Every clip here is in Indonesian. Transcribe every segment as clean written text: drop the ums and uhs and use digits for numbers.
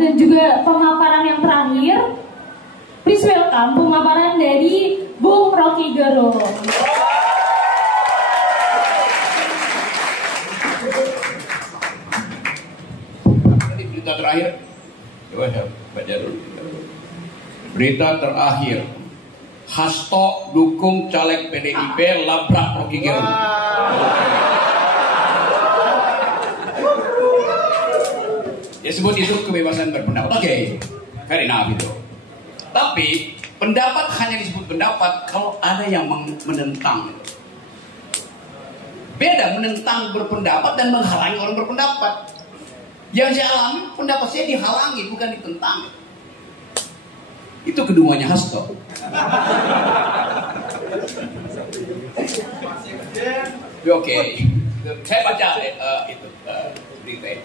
dan juga pemaparan yang terakhir. Please welcome pemaparan dari Bung Rocky Gerung. Tadi berita terakhir, coba saya baca dulu. Berita terakhir, Hasto dukung caleg PDIP labrak Rocky Gerung. Dia sebut itu kebebasan berpendapat. Oke, fair enough itu. Tapi pendapat hanya disebut pendapat kalau ada yang menentang. Beda menentang berpendapat dan menghalangi orang berpendapat. Yang saya alami, pendapat saya dihalangi, bukan ditentang. Itu keduanya Hasto. Oke, saya baca itu berita.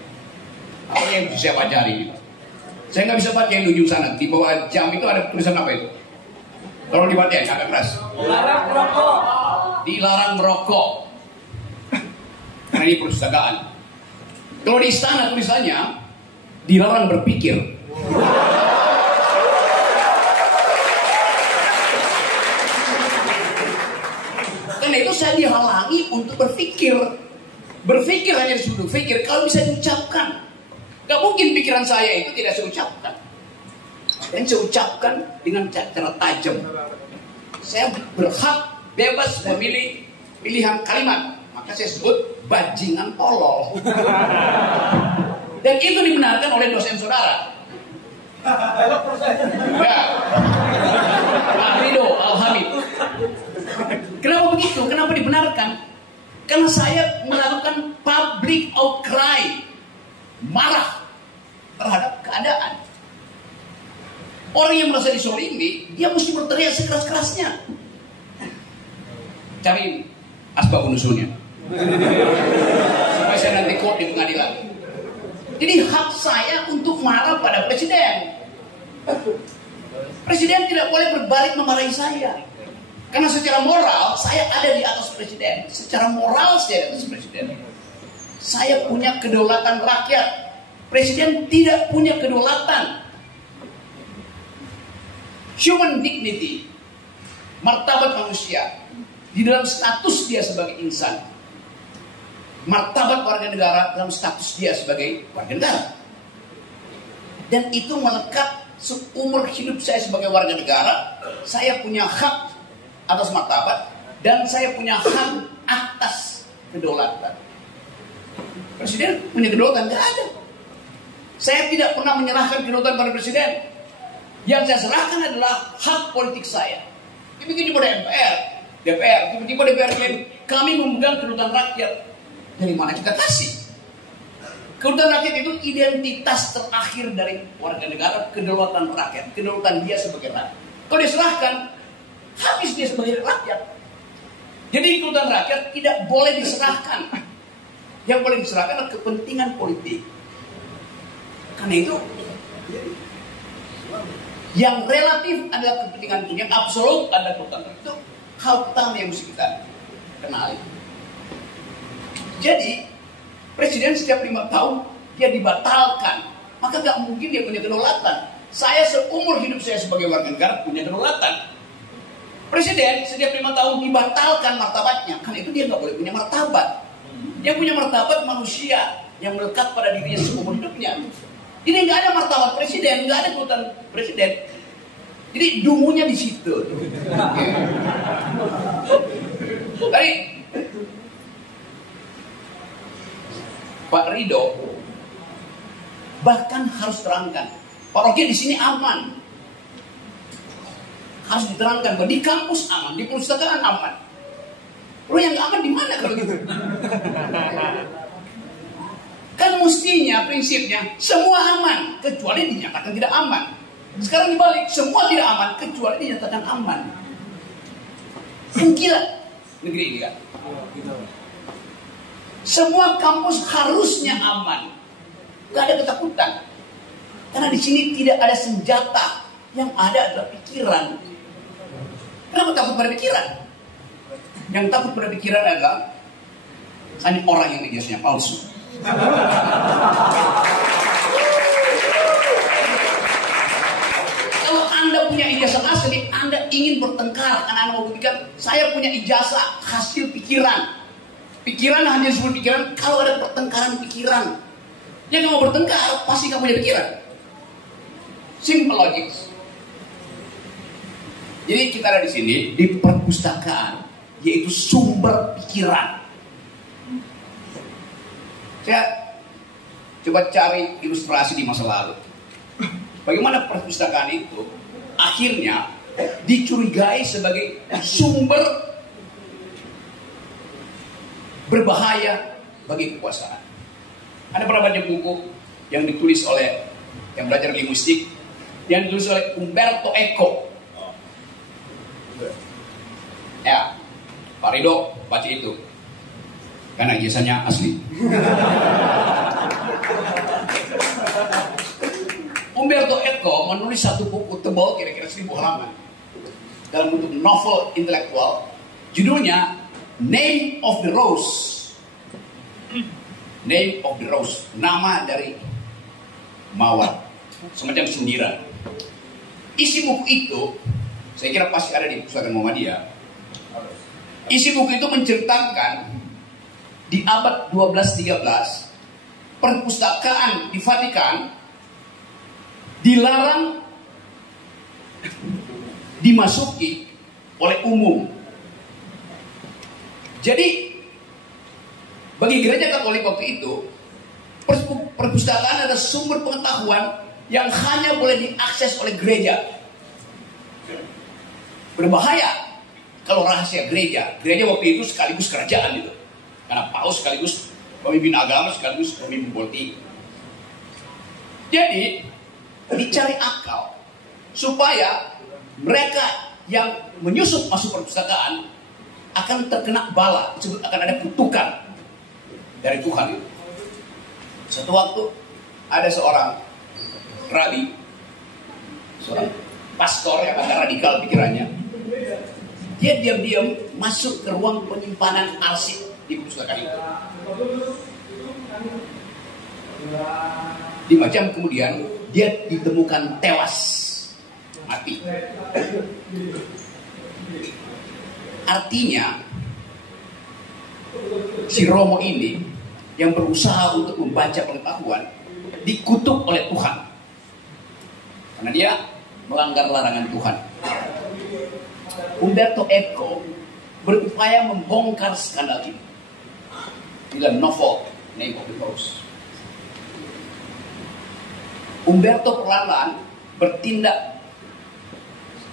Apa yang bisa saya baca hari ini? Saya nggak bisa baca yang di ujung sana. Di bawah jam itu ada tulisan apa itu? Tolong dibacain agak keras. Dilarang merokok. Dilarang merokok. Karena ini perpustakaan. Kalau di istana tulisannya dilarang berpikir. Karena itu saya dihalangi untuk berpikir. Berpikir hanya disebut berpikir. Kalau bisa diucapkan. Gak mungkin pikiran saya itu tidak saya ucapkan. Dan saya ucapkan dengan cara tajam. Saya berhak bebas memilih pilihan kalimat. Maka saya sebut bajingan tolol. Dan itu dibenarkan oleh dosen saudara. Ya. Pak Ridho Al-Hamid. Kenapa begitu? Kenapa dibenarkan? Karena saya melakukan public outcry. Marah terhadap keadaan. Orang yang merasa disolimi, dia mesti berteriak sekeras-kerasnya. Cari asbab unusulnya supaya saya nanti quote di pengadilan. Jadi hak saya untuk marah pada presiden. Presiden tidak boleh berbalik memarahi saya. Karena secara moral saya ada di atas presiden. Secara moral saya di atas presiden. Saya punya kedaulatan rakyat. Presiden tidak punya kedaulatan. Human dignity, martabat manusia, di dalam status dia sebagai insan. Martabat warga negara dalam status dia sebagai warga negara. Dan itu melekat seumur hidup saya sebagai warga negara. Saya punya hak atas martabat dan saya punya hak atas kedaulatan. Presiden punya kedaulatan? Tidak ada. Saya tidak pernah menyerahkan kedaulatan pada presiden. Yang saya serahkan adalah hak politik saya. Demikian juga DPR. Tiba-tiba DPR klaim kami memegang kedaulatan rakyat. Dari mana kita kasih? Kedaulatan rakyat itu identitas terakhir dari warga negara, kedaulatan rakyat, kedaulatan dia sebagai rakyat. Kalau diserahkan, habis dia sebagai rakyat. Jadi kedaulatan rakyat tidak boleh diserahkan. Yang boleh diserahkan adalah kepentingan politik. Karena itu yang relatif adalah kepentingan politik, yang absolut adalah kedaulatan rakyat. Itu hal utama yang mesti kita kenali. Jadi presiden setiap 5 tahun dia dibatalkan, maka gak mungkin dia punya kedaulatan. Saya seumur hidup saya sebagai warga negara punya kedaulatan. Presiden setiap 5 tahun dibatalkan martabatnya, karena itu dia gak boleh punya martabat. Dia punya martabat manusia yang melekat pada dirinya seumur hidupnya. Ini nggak ada martabat presiden, nggak ada kedaulatan presiden. Jadi dungunya di situ. Tadi Pak Ridho bahkan harus terangkan, Pak Rocky di sini aman. Harus diterangkan bahwa di kampus aman, di perpustakaan aman. Lo yang nggak aman di mana kalau gitu? Kan mestinya prinsipnya semua aman kecuali dinyatakan tidak aman. Sekarang dibalik, semua tidak aman kecuali dinyatakan aman. Kan gila negeri ini kan. Semua kampus harusnya aman. Gak ada ketakutan. Karena di sini tidak ada senjata, yang ada adalah pikiran. Kenapa takut pada pikiran? Yang takut pada pikiran adalah hanya orang yang ijazahnya palsu. ingin bertengkar, anak-anak mau buktikan saya punya ijazah hasil pikiran. Pikiran hanya disebut pikiran kalau ada pertengkaran pikiran. Yang mau bertengkar pasti kamu punya pikiran. Simple logic. Jadi kita ada di sini di perpustakaan, yaitu sumber pikiran. Saya coba cari ilustrasi di masa lalu. Bagaimana perpustakaan itu akhirnya dicurigai sebagai sumber berbahaya bagi kekuasaan. Anda pernah baca buku yang ditulis oleh yang belajar linguistik, yang ditulis oleh Umberto Eco. Ya, Pak Rido baca itu karena ijazahnya asli. Umberto Eco menulis satu buku tebal kira-kira 1000 halaman dalam bentuk novel intelektual, judulnya Name of the Rose. Name of the Rose, nama dari mawar, semacam sindiran. Isi buku itu, saya kira pasti ada di Pusaka Muhammadiyah. Isi buku itu menceritakan di abad 12-13 perpustakaan di Vatikan dilarang dimasuki oleh umum. Jadi bagi gereja Katolik waktu itu, perpustakaan adalah sumber pengetahuan yang hanya boleh diakses oleh gereja. Berbahaya kalau rahasia gereja. Gereja waktu itu sekaligus kerajaan itu. Karena paus sekaligus pemimpin agama, sekaligus pemimpin politik. Jadi dicari akal supaya mereka yang menyusup masuk perpustakaan akan terkena bala, disebut akan ada kutukan dari Tuhan itu. Suatu waktu ada seorang rabi, seorang pastor yang agak radikal pikirannya. Dia diam-diam masuk ke ruang penyimpanan arsip di perpustakaan itu. 5 jam kemudian dia ditemukan tewas, mati. Artinya si Romo ini yang berusaha untuk membaca pengetahuan dikutuk oleh Tuhan karena dia melanggar larangan Tuhan. Umberto Eco berupaya membongkar skandal ini dalam novel Name of the Rose. Umberto perlahan bertindak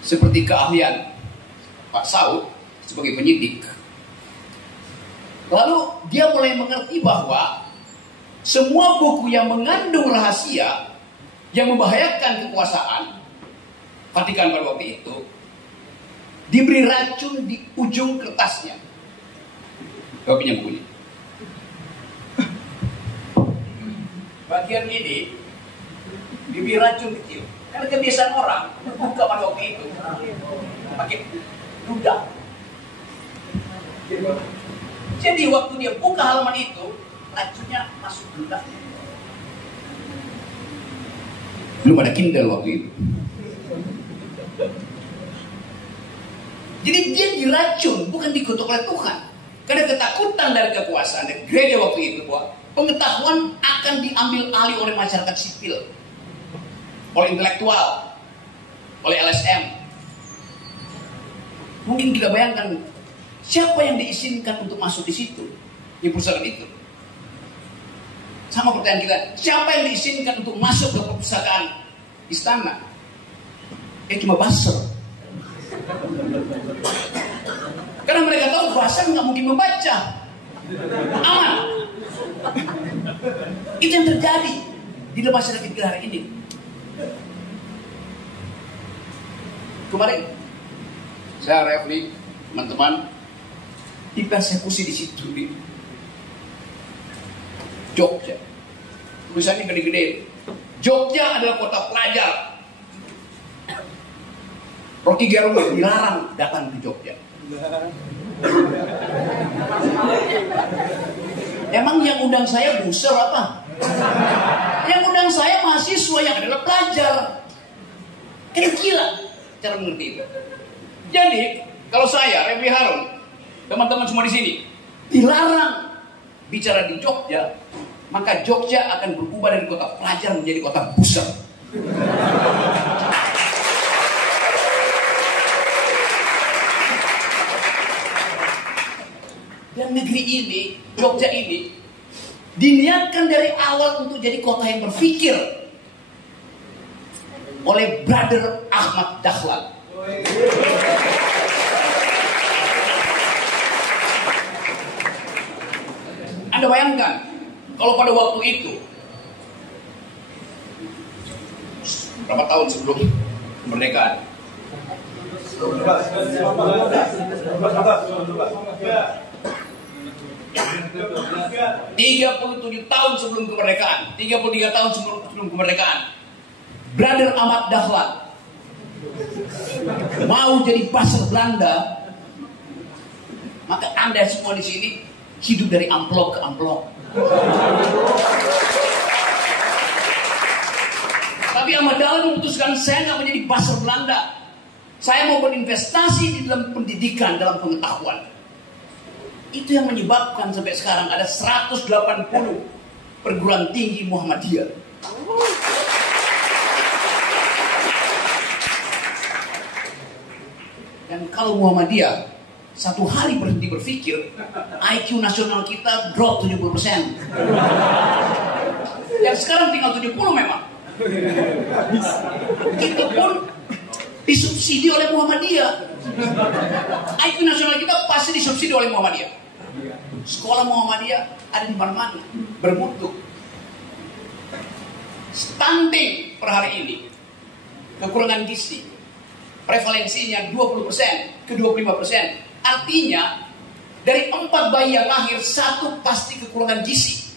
seperti keahlian Pak Saud sebagai penyidik. Lalu dia mulai mengerti bahwa semua buku yang mengandung rahasia yang membahayakan kekuasaan Vatikan pada waktu itu diberi racun di ujung kertasnya. Kau punya buku ini. Bagian ini diberi racun kecil. Karena kebiasaan orang buka pada waktu itu pakai ludah. Jadi waktu dia buka halaman itu, racunnya masuk ludah. Belum ada Kindle waktu itu. Jadi dia diracun, bukan dikutuk oleh Tuhan. Karena ketakutan dari kekuasaan dan gereja waktu itu bahwa pengetahuan akan diambil alih oleh masyarakat sipil, oleh intelektual, oleh LSM. Mungkin kita bayangkan siapa yang diizinkan untuk masuk di situ, di perpustakaan itu. Sama pertanyaan kita, siapa yang diizinkan untuk masuk ke perpustakaan istana? Cuma buzzer. Karena mereka tahu buzzer nggak mungkin membaca, aman. Itu yang terjadi di dalam masyarakat kita hari ini. Kemarin saya review teman-teman dipersekusi di situ di Jogja. Tulisannya gede-gede. Jogja adalah kota pelajar. Rocky Gerung dilarang datang ke Jogja. Emang yang undang saya buser apa? Yang undang saya mahasiswa yang adalah pelajar. Kan gila cara mengerti itu. Jadi, kalau saya, Refli Harun, teman-teman semua di sini, dilarang bicara di Jogja, maka Jogja akan berubah dari kota pelajar menjadi kota buser. Dan negeri ini, Jogja ini, diniatkan dari awal untuk jadi kota yang berpikir oleh Brother Ahmad Dahlan. Anda bayangkan, kalau pada waktu itu, berapa tahun sebelum kemerdekaan? 37 tahun sebelum kemerdekaan, 33 tahun sebelum kemerdekaan, Brother Ahmad Dahlan mau jadi buzzer Belanda, maka Anda semua di sini hidup dari amplop ke amplop. Tapi Ahmad Dahlan memutuskan, saya nggak menjadi buzzer Belanda, saya mau berinvestasi di dalam pendidikan, dalam pengetahuan. Itu yang menyebabkan sampai sekarang ada 180 perguruan tinggi Muhammadiyah. Dan kalau Muhammadiyah satu hari berhenti berpikir, IQ nasional kita drop 70%. Dan sekarang tinggal 70 memang. Itu pun disubsidi oleh Muhammadiyah. IQ nasional kita pasti disubsidi oleh Muhammadiyah. Sekolah Muhammadiyah ada di mana-mana, bermutu. Stunting per hari ini, kekurangan gizi, prevalensinya 20% ke 25%. Artinya dari 4 bayi yang lahir, 1 pasti kekurangan gizi.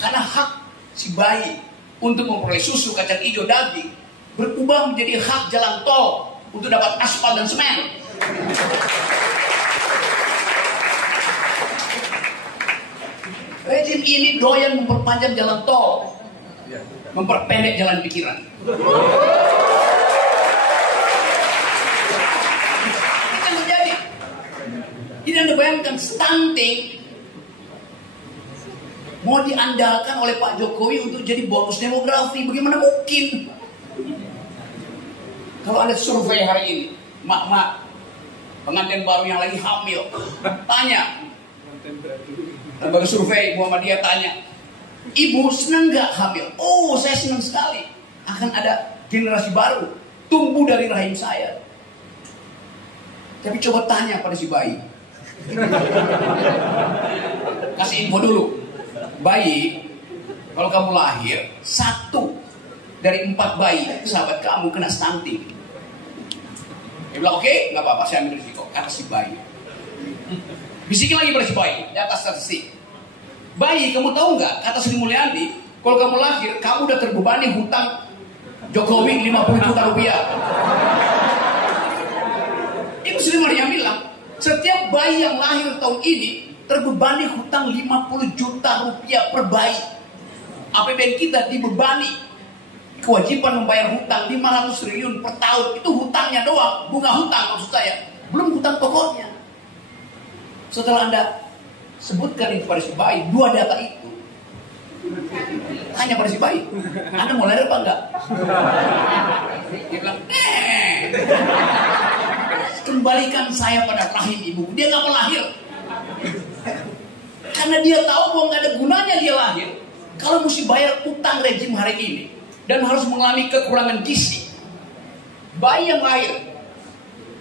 Karena hak si bayi untuk memperoleh susu, kacang hijau, daging berubah menjadi hak jalan tol untuk dapat aspal dan semen. Rejim ini doyan memperpanjang jalan tol, memperpendek jalan pikiran. Itu yang terjadi. Jadi Anda bayangkan, stunting mau diandalkan oleh Pak Jokowi untuk jadi bonus demografi. Bagaimana mungkin? Kalau ada survei hari ini, mak-mak pengantin baru yang lagi hamil, tanya, lembaga survei Muhammadiyah tanya, ibu senang gak hamil? Oh, saya senang sekali. Akan ada generasi baru tumbuh dari rahim saya. Tapi coba tanya pada si bayi. Kasih info dulu. Bayi, kalau kamu lahir, 1 dari 4 bayi sahabat kamu kena stunting. Dia bilang, oke, gak apa-apa, saya ambil risiko. Kata si bayi. Bisikin lagi pada si bayi, di atas statistik. Bayi, kamu tahu nggak? Kata Sri Mulyani, kalau kamu lahir, kamu udah terbebani hutang Jokowi 50 juta rupiah. Itu Sri Mulyani bilang, setiap bayi yang lahir tahun ini terbebani hutang 50 juta rupiah per bayi. APBN kita dibebani kewajiban membayar hutang 500 triliun per tahun. Itu hutangnya doang, bunga hutang maksud saya, belum hutang pokoknya. Setelah Anda sebutkan itu pada si bayi, 2 data itu hanya pada si bayi, Anda mau lahir apa enggak? Dia bilang, kembalikan saya pada rahim ibu. Dia nggak mau lahir karena dia tahu bahwa nggak ada gunanya dia lahir kalau mesti bayar utang rejim hari ini dan harus mengalami kekurangan gizi. Bayi yang lahir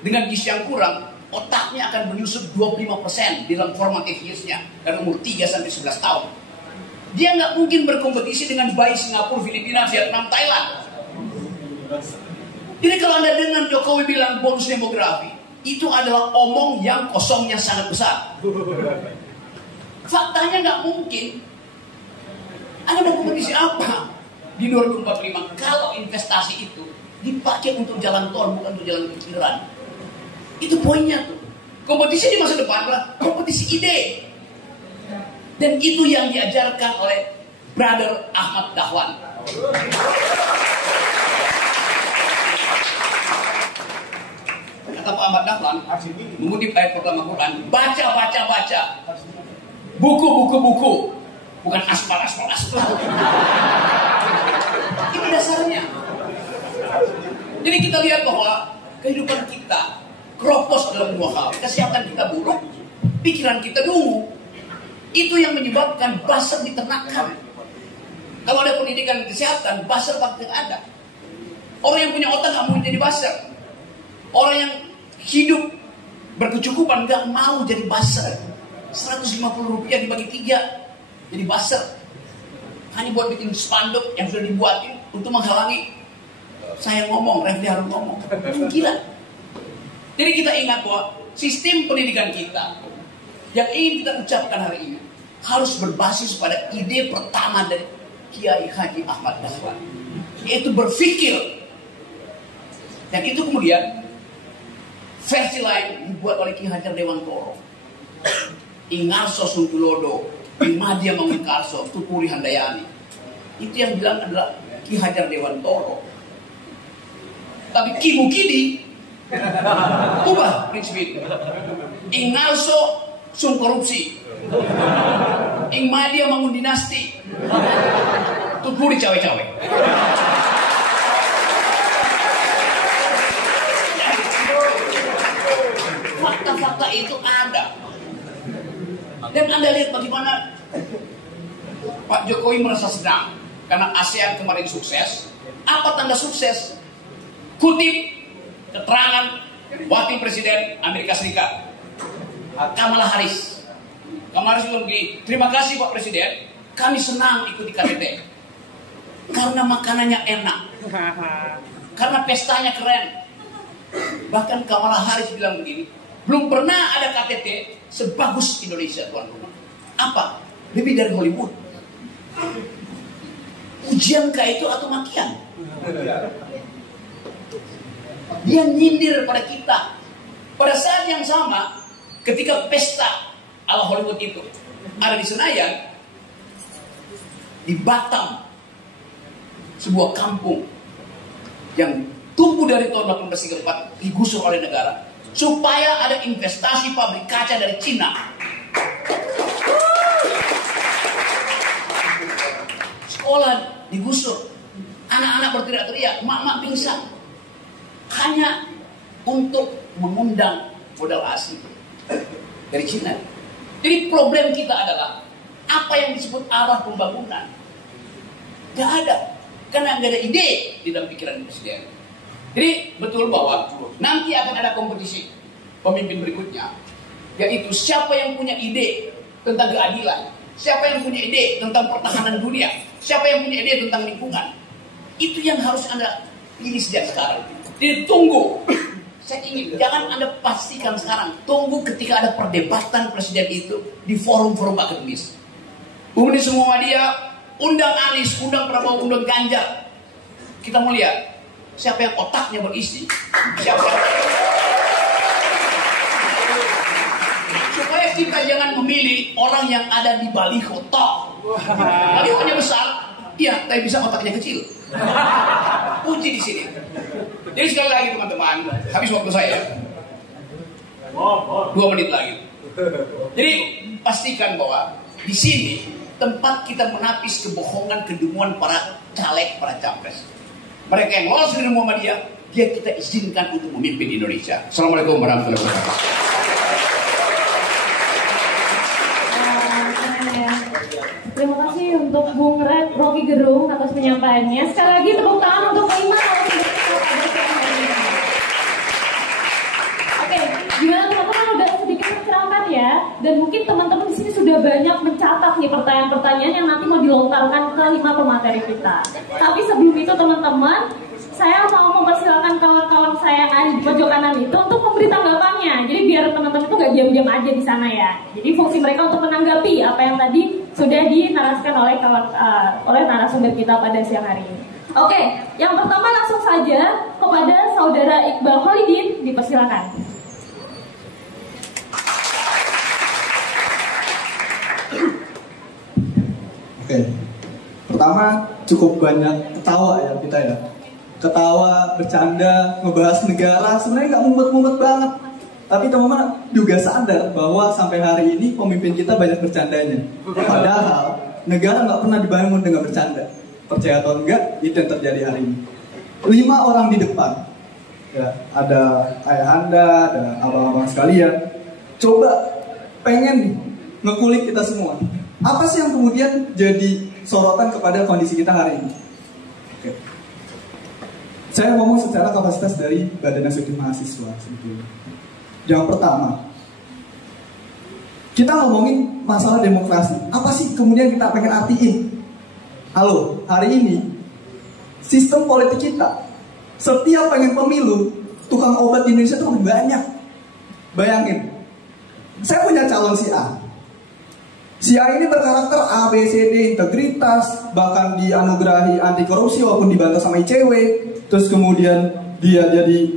dengan gizi yang kurang, otaknya akan menyusut 25% di dalam formative years-nya dan umur 3-11 tahun. Dia nggak mungkin berkompetisi dengan bayi Singapura, Filipina, Vietnam, Thailand. Jadi kalau Anda dengar Jokowi bilang bonus demografi, itu adalah omong yang kosongnya sangat besar. Faktanya nggak mungkin. Anda mau kompetisi apa di 2045 kalau investasi itu dipakai untuk jalan tol, bukan untuk jalan pikiran? Itu poinnya tuh. Kompetisi di masa depan adalah kompetisi ide. Dan itu yang diajarkan oleh Brother Ahmad Dahlan. kata Pak Ahmad Dahlan, mengutip ayat pertama Quran, baca. Buku. Bukan aspal. Ini dasarnya. Jadi kita lihat bahwa kehidupan kita keropos dalam dua hal. Kesehatan kita buruk, pikiran kita dungu. Itu yang menyebabkan buzzer diternakan. Kalau ada pendidikan kesehatan, buzzer pasti ada. Orang yang punya otak gak mau jadi buzzer. Orang yang hidup berkecukupan gak mau jadi buzzer. 150 rupiah dibagi 3 jadi buzzer. Hanya buat bikin spanduk yang sudah dibuatin untuk menghalangi saya ngomong, Refli harus ngomong. Gila. Jadi kita ingat bahwa sistem pendidikan kita yang ingin kita ucapkan hari ini harus berbasis pada ide pertama dari Kiai Haji Ahmad Dahlan, yaitu berpikir. Dan itu kemudian versi lain dibuat oleh Ki Hajar Dewantoro, Ingarso Sungkulodo, Imadia Mangunkarso, Tukuri Handayani. Itu yang bilang adalah Ki Hajar Dewantoro. Tapi Ki Mukidi ubah prinsip itu. Ingarso sung korupsi, Imadia Mangun dinasti, Tukuri cawe-cawe. Fakta-fakta itu ada. Dan Anda lihat bagaimana Pak Jokowi merasa senang karena ASEAN kemarin sukses. Apa tanda sukses? Kutip keterangan Wakil Presiden Amerika Serikat Kamala Harris. Kamala Harris bilang begini, terima kasih Pak Presiden, kami senang ikuti KTT karena makanannya enak, karena pestanya keren. Bahkan Kamala Harris bilang begini, belum pernah ada KTT sebagus Indonesia, tuan rumah. Apa? Lebih dari Hollywood. Ujian kah itu atau makian? Dia nyindir pada kita. Pada saat yang sama, ketika pesta ala Hollywood itu ada di Senayan, di Batam, sebuah kampung yang tumbuh dari tahun 1834 digusur oleh negara supaya ada investasi pabrik kaca dari Cina. Sekolah digusur, anak-anak berteriak-teriak, mak-mak pingsan, hanya untuk mengundang modal asing dari Cina. Jadi problem kita adalah apa yang disebut arah pembangunan. Gak ada, karena gak ada ide di dalam pikiran presiden. Jadi betul bahwa nanti akan ada kompetisi pemimpin berikutnya, yaitu siapa yang punya ide tentang keadilan, siapa yang punya ide tentang pertahanan dunia, siapa yang punya ide tentang lingkungan. Itu yang harus Anda pilih sejak sekarang. Jadi tunggu. Saya ingin, jangan Anda pastikan sekarang. Tunggu ketika ada perdebatan presiden itu di forum-forum akademis. Kemudian semua media undang Anies, undang Prabowo, undang Ganjar. Kita mau lihat siapa yang otaknya berisi, siapa yang... Supaya kita jangan memilih orang yang ada di baliho tok. Balihonya besar, iya, tapi bisa otaknya kecil. Uji di sini. Jadi sekali lagi teman-teman, habis waktu saya 2 menit lagi. Jadi pastikan bahwa di sini tempat kita menapis kebohongan, kedunguan para caleg, para capres. Mereka yang lolos dari Muhammadiyah, dia kita izinkan untuk memimpin Indonesia. Assalamualaikum warahmatullahi wabarakatuh. Terima kasih untuk Bung Rocky Gerung atas penyampaiannya. Sekali lagi tepuk tangan untuk Iman. Oke, gimana teman-teman udah sedikit mencerahkan ya? Dan mungkin teman-teman di sini sudah banyak mencatat nih pertanyaan-pertanyaan yang nanti mau dilontarkan ke 5 pemateri kita. Tapi sebelum itu teman-teman, saya mau mempersilakan kawan-kawan saya yang ada di pojok kanan itu untuk memberi tanggapannya. Jadi biar teman-teman itu gak diam-diam aja di sana ya. Jadi fungsi mereka untuk menanggapi apa yang tadi sudah dinarasikan oleh narasumber kita pada siang hari ini. Oke, yang pertama langsung saja kepada saudara Iqbal Khalidin, dipersilakan. Oke, pertama cukup banyak ketawa ya kita ya. ketawa, bercanda, ngebahas negara, sebenarnya nggak mumet-mumet banget. Tapi teman-teman juga sadar bahwa sampai hari ini pemimpin kita banyak bercandanya. Padahal negara nggak pernah dibangun dengan bercanda. Percaya atau enggak, itu yang terjadi hari ini. 5 orang di depan, ya, ada ayahanda, ada abang-abang sekalian. Coba pengen nih ngekulik kita semua. Apa sih yang kemudian jadi sorotan kepada kondisi kita hari ini? Oke. Saya ngomong secara kapasitas dari Badan Eksekutif Mahasiswa sebetulnya. Yang pertama, kita ngomongin masalah demokrasi. Apa sih kemudian kita pengen artiin? Halo, hari ini sistem politik kita, setiap pengen pemilu, tukang obat di Indonesia tuh banyak. Bayangin, saya punya calon si A. Si A ini berkarakter A, B, C, D, integritas, bahkan dianugerahi anti korupsi walaupun dibantah sama ICW. Terus kemudian dia jadi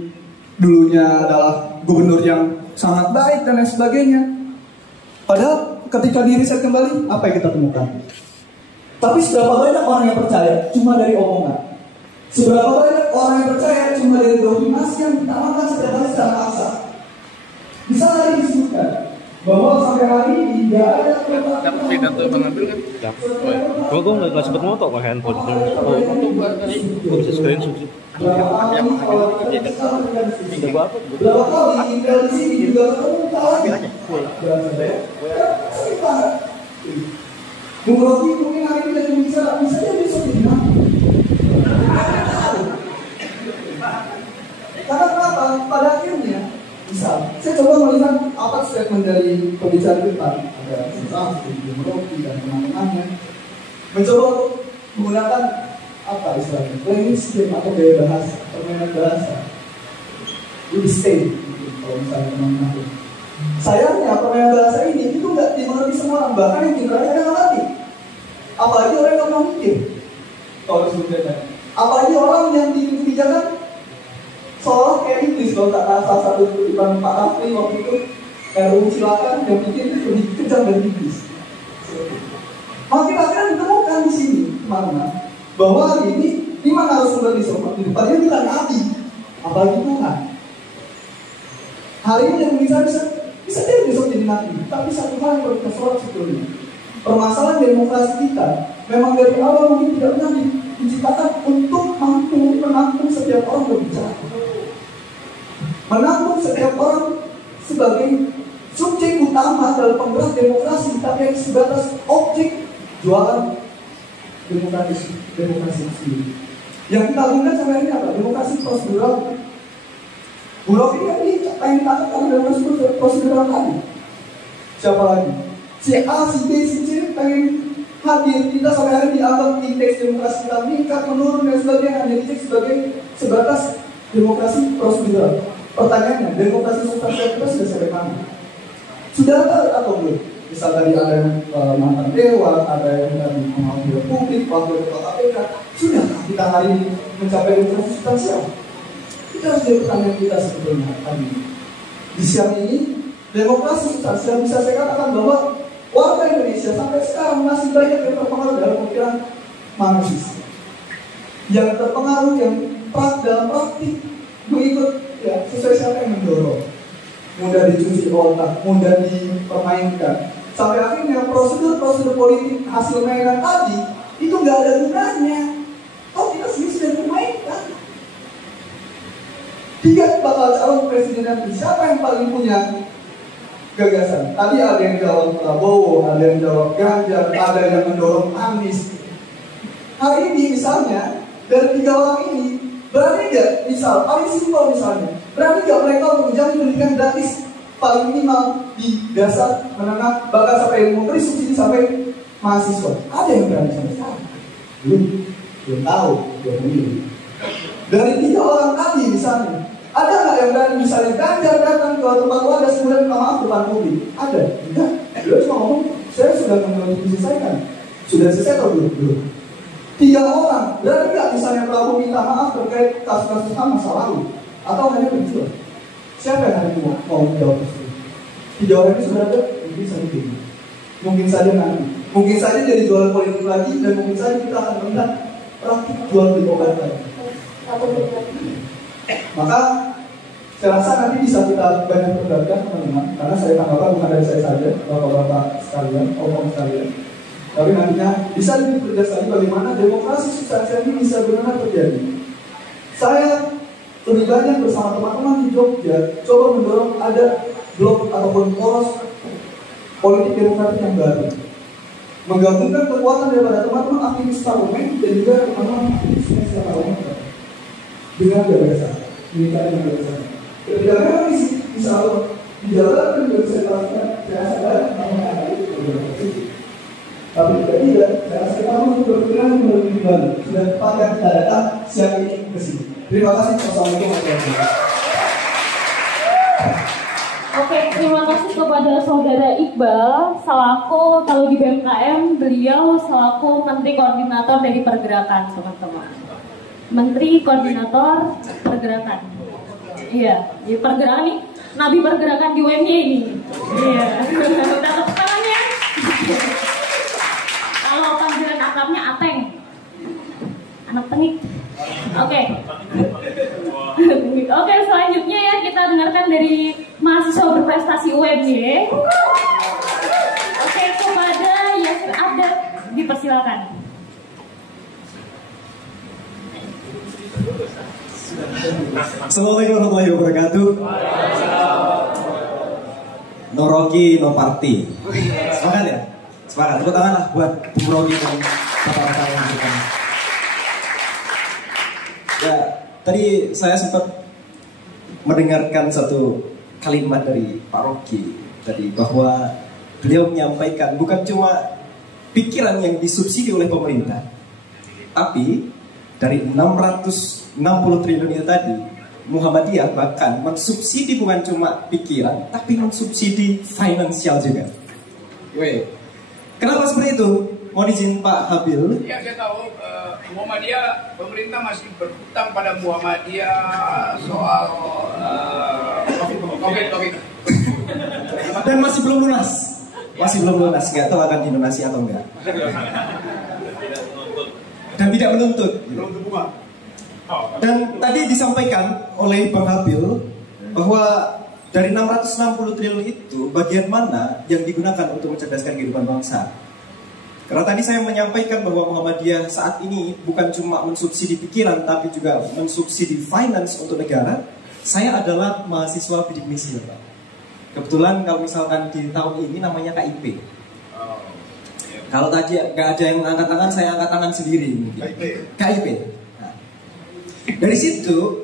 dulunya adalah gubernur yang sangat baik dan lain sebagainya. Padahal ketika diriset kembali, apa yang kita temukan? Tapi seberapa banyak orang yang percaya cuma dari omongan? Seberapa banyak orang yang percaya cuma dari dominasi yang ditanamkan setiap hari secara paksa? Bisa tadi disebutkan bahwa sampai hari ini tidak ada dapat pidato pengambil kan? Gue nggak sempet moto pakai handphone. Gue bisa screenshot sih. berapa kali tinggal di sini juga ketemu lagi. Bung Rocky mungkin hari ini jadi bisa jadi besok jadi nanti. Karena kenapa? Pada akhirnya misal, saya coba melihat apa statement dari pembicara depan, ada Sufmi, Bung Rocky dan teman-temannya, mencoba menggunakan apa istilahnya, playing scheme atau gaya bahasa, permainan bahasa, lebih stay, kalau misalnya teman-teman. Sayangnya permainan bahasa ini itu nggak dimengerti semua orang, bahkan yang generalnya ada nggak ngerti. Apalagi orang yang nggak pernah mikir, kalau disebutnya. Apalagi orang yang di kebijakan seolah kayak Inggris, kalau tak salah satu kutipan Pak Rafli waktu itu RUU silakan yang pikir itu lebih kejam dari Inggris. Makin akhirnya ditemukan di sini teman-teman bahwa hari ini di mana harus sumber di depannya bukan nabi, apalagi Tuhan. Hari ini yang bisa jadi besok jadi nabi, tapi satu hal yang perlu kita sorot sebetulnya, permasalahan demokrasi kita memang dari awal mungkin tidak pernah diciptakan untuk mampu menampung setiap orang berbicara, menampung setiap orang sebagai subjek utama dalam penggerak demokrasi, tapi yang sebatas objek jualan demokrasi sendiri. Yang kita lakukan sampai ini apa? Demokrasi prosedural. Bulog ini kan pengen ditangkap karena demokrasi prosedural tadi. Siapa lagi? Si A, si B, si C pengen hadir. Kita sampai hari dianggap indeks demokrasi kita meningkat, menurun dan sebagainya, hanya dicek sebagai sebatas demokrasi prosedural. Pertanyaannya, demokrasi substansial kita sudah sampai mana? Sudah ada atau belum? Misal tadi ada yang mantan dewan, ada yang dari pengawas publik, wakil ketua KPK. Sudahkah kita hari ini mencapai demokrasi substansial? Itu harus jadi pertanyaan kita sebetulnya tadi. Di siang ini, demokrasi substansial bisa saya katakan bahwa warga Indonesia sampai sekarang masih banyak yang terpengaruh dalam pemikiran Marxis, yang terpengaruh yang dalam praktik mengikut ya, sesuai siapa yang mendorong, mudah dicuci otak, mudah dipermainkan, sampai akhirnya prosedur politik hasil mainan tadi itu nggak ada gunanya. Oh, kita sendiri sudah dimainkan. 3 bakal calon presiden nanti, siapa yang paling punya gagasan? Tadi ada yang jawab Prabowo, ada yang jawab Ganjar, ada yang mendorong Anies. Hari ini misalnya dari 3 orang ini berani nggak, misal paling simpel misalnya, berani nggak mereka untuk menjamin pendidikan gratis paling minimal di dasar menengah bahkan sampai memberi subsidi sampai mahasiswa? Ada yang berani sampai sekarang? Belum tahu, belum memilih. Dari 3 orang tadi misalnya, ada nggak yang berani misalnya Ganjar datang ke tempat wadas kemudian minta maaf depan publik? Ada? Enggak. Dia cuma ngomong, saya sudah menyelesaikan. Sudah selesai atau belum? 3 orang, berani nggak misalnya Prabowo minta maaf terkait kasus-kasus HAM masa lalu? Atau hanya berjuang? Siapa yang hari ini mau menjawab itu? 3 orang ini sudah ada, mungkin saja begini. Mungkin saja nanti. Mungkin saja jadi jualan politik lagi, dan mungkin saja kita akan melihat praktik jual beli obat lagi. Maka saya rasa nanti bisa kita banyak perdebatkan teman-teman, karena saya tanggapan bukan dari saya saja, bapak-bapak sekalian, om-om sekalian. Tapi nantinya bisa lebih sekali bagaimana demokrasi substansial ini bisa benar-benar terjadi. Saya lebih banyak bersama teman-teman di Jogja coba mendorong ada blok ataupun poros politik demokratik yang baru, menggabungkan kekuatan daripada teman-teman aktivis parlemen dan juga teman-teman aktivis sosial parlemen dengan gagasan, dengan gagasan. Ketika memang bisa dijalankan juga bisa dilakukan, saya sadar namanya ada itu organisasi. Tapi tidak, saya rasa kita untuk berpikiran lebih kembali. Sudah tepat kita datang siang ini ke sini. Terima kasih. Wassalamualaikum warahmatullahi wabarakatuh. Oke, terima kasih kepada Saudara Iqbal selaku kalau di BMKM beliau selaku Menteri Koordinator dari Pergerakan, teman-teman. Menteri Koordinator Pergerakan. Iya, di pergerakan nih, Nabi Pergerakan di UMY ini. Iya, udah tepuk tangan ya. Kalau panggilan akrabnya Ateng, anak tengik. Oke. Oke, selanjutnya ya kita dengarkan dari mahasiswa berprestasi UMY. Oke, kepada Yasir Adat dipersilakan. Assalamualaikum warahmatullahi wabarakatuh. No Rocky, no party. Semangat ya? Semangat. Tepuk tangan lah buat Bung Rocky dan bapak-bapak yang di depan. Ya, tadi saya sempat mendengarkan satu kalimat dari Pak Rocky tadi bahwa beliau menyampaikan bukan cuma pikiran yang disubsidi oleh pemerintah, tapi dari 660 triliun itu tadi, Muhammadiyah bahkan mensubsidi bukan cuma pikiran, tapi mensubsidi finansial juga. Weh, kenapa seperti itu? Mohon izin Pak Habil. Ya, saya tahu Muhammadiyah, pemerintah masih berhutang pada Muhammadiyah soal COVID. Dan masih belum lunas. Nggak tahu akan dilunasi atau enggak. Dan tidak menuntut. Dan tadi disampaikan oleh Bang Habil bahwa dari 660 triliun itu bagian mana yang digunakan untuk mencerdaskan kehidupan bangsa. Karena tadi saya menyampaikan bahwa Muhammadiyah saat ini bukan cuma mensubsidi pikiran tapi juga mensubsidi finance untuk negara. Saya adalah mahasiswa bidik misi, Pak. Kebetulan kalau misalkan di tahun ini namanya KIP. Kalau tadi nggak ada yang angkat tangan, saya angkat tangan sendiri. KIP. Nah, dari situ,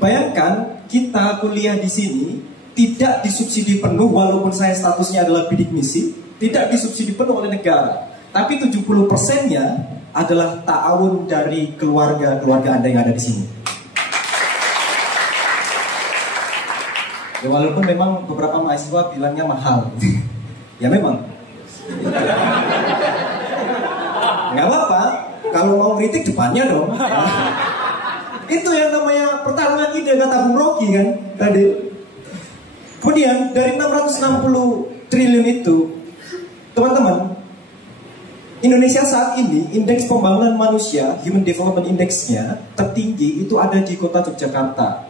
bayangkan kita kuliah di sini tidak disubsidi penuh walaupun saya statusnya adalah bidik misi, tidak disubsidi penuh oleh negara. Tapi 70%-nya adalah ta'awun dari keluarga-keluarga Anda yang ada di sini. Ya, walaupun memang beberapa mahasiswa bilangnya mahal. Ya memang. Nggak apa-apa, kalau mau kritik depannya dong. Itu yang namanya pertarungan ide kata Bung Rocky kan tadi. Kemudian dari 660 triliun itu, teman-teman, Indonesia saat ini indeks pembangunan manusia, Human Development Index-nya tertinggi itu ada di kota Yogyakarta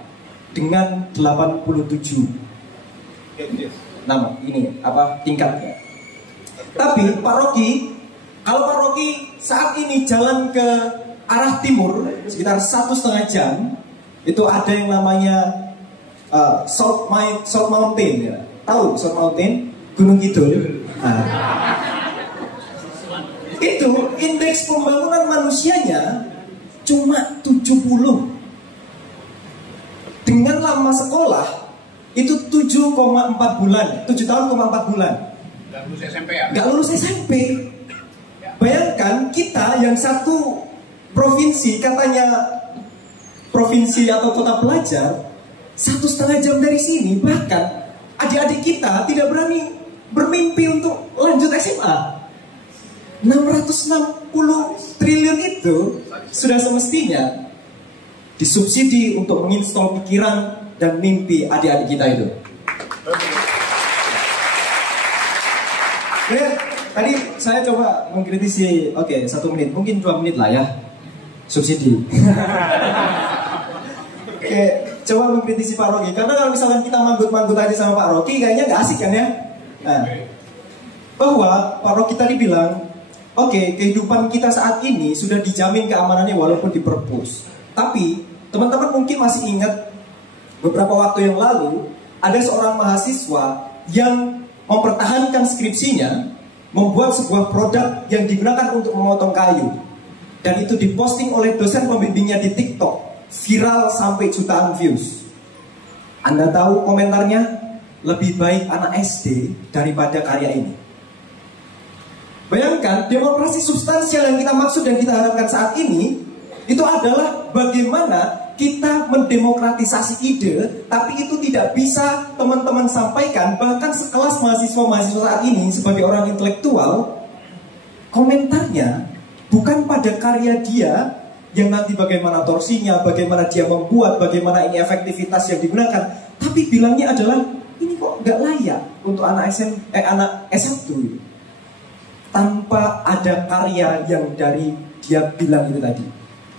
dengan 87. Nama ini apa tingkatnya? Tapi Pak Rocky, kalau Pak Rocky saat ini jalan ke arah timur sekitar 1,5 jam, itu ada yang namanya Salt Mountain ya. Tahu Salt Mountain? Gunung Kidul. Nah, itu indeks pembangunan manusianya cuma 70. Dengan lama sekolah itu 7,4 bulan, 7 tahun, 4 bulan. Gak lulus SMP ya? Gak lulus SMP. Bayangkan kita yang satu provinsi, katanya provinsi atau kota pelajar, 1,5 jam dari sini, bahkan adik-adik kita tidak berani bermimpi untuk lanjut SMA. 660 triliun itu sudah semestinya disubsidi untuk menginstall pikiran dan mimpi adik-adik kita itu. Oke, tadi saya coba mengkritisi, 1 menit, mungkin 2 menit lah ya, subsidi. Oke, coba mengkritisi Pak Rocky. Karena kalau misalkan kita manggut-manggut aja sama Pak Rocky, kayaknya nggak asik kan ya? Nah, bahwa Pak Rocky tadi bilang, oke, kehidupan kita saat ini sudah dijamin keamanannya walaupun di perpus. Tapi teman-teman mungkin masih ingat beberapa waktu yang lalu ada seorang mahasiswa yang mempertahankan skripsinya, membuat sebuah produk yang digunakan untuk memotong kayu, dan itu diposting oleh dosen pembimbingnya di TikTok, viral sampai jutaan views. Anda tahu komentarnya? Lebih baik anak SD daripada karya ini. Bayangkan, demokrasi substansial yang kita maksud dan kita harapkan saat ini itu adalah bagaimana kita mendemokratisasi ide, tapi itu tidak bisa teman-teman sampaikan. Bahkan sekelas mahasiswa-mahasiswa saat ini sebagai orang intelektual, komentarnya bukan pada karya dia yang nanti bagaimana torsinya, bagaimana dia membuat, bagaimana ini efektivitas yang digunakan, tapi bilangnya adalah ini kok nggak layak untuk anak anak S1 gitu. Tanpa ada karya yang dari dia bilang itu tadi.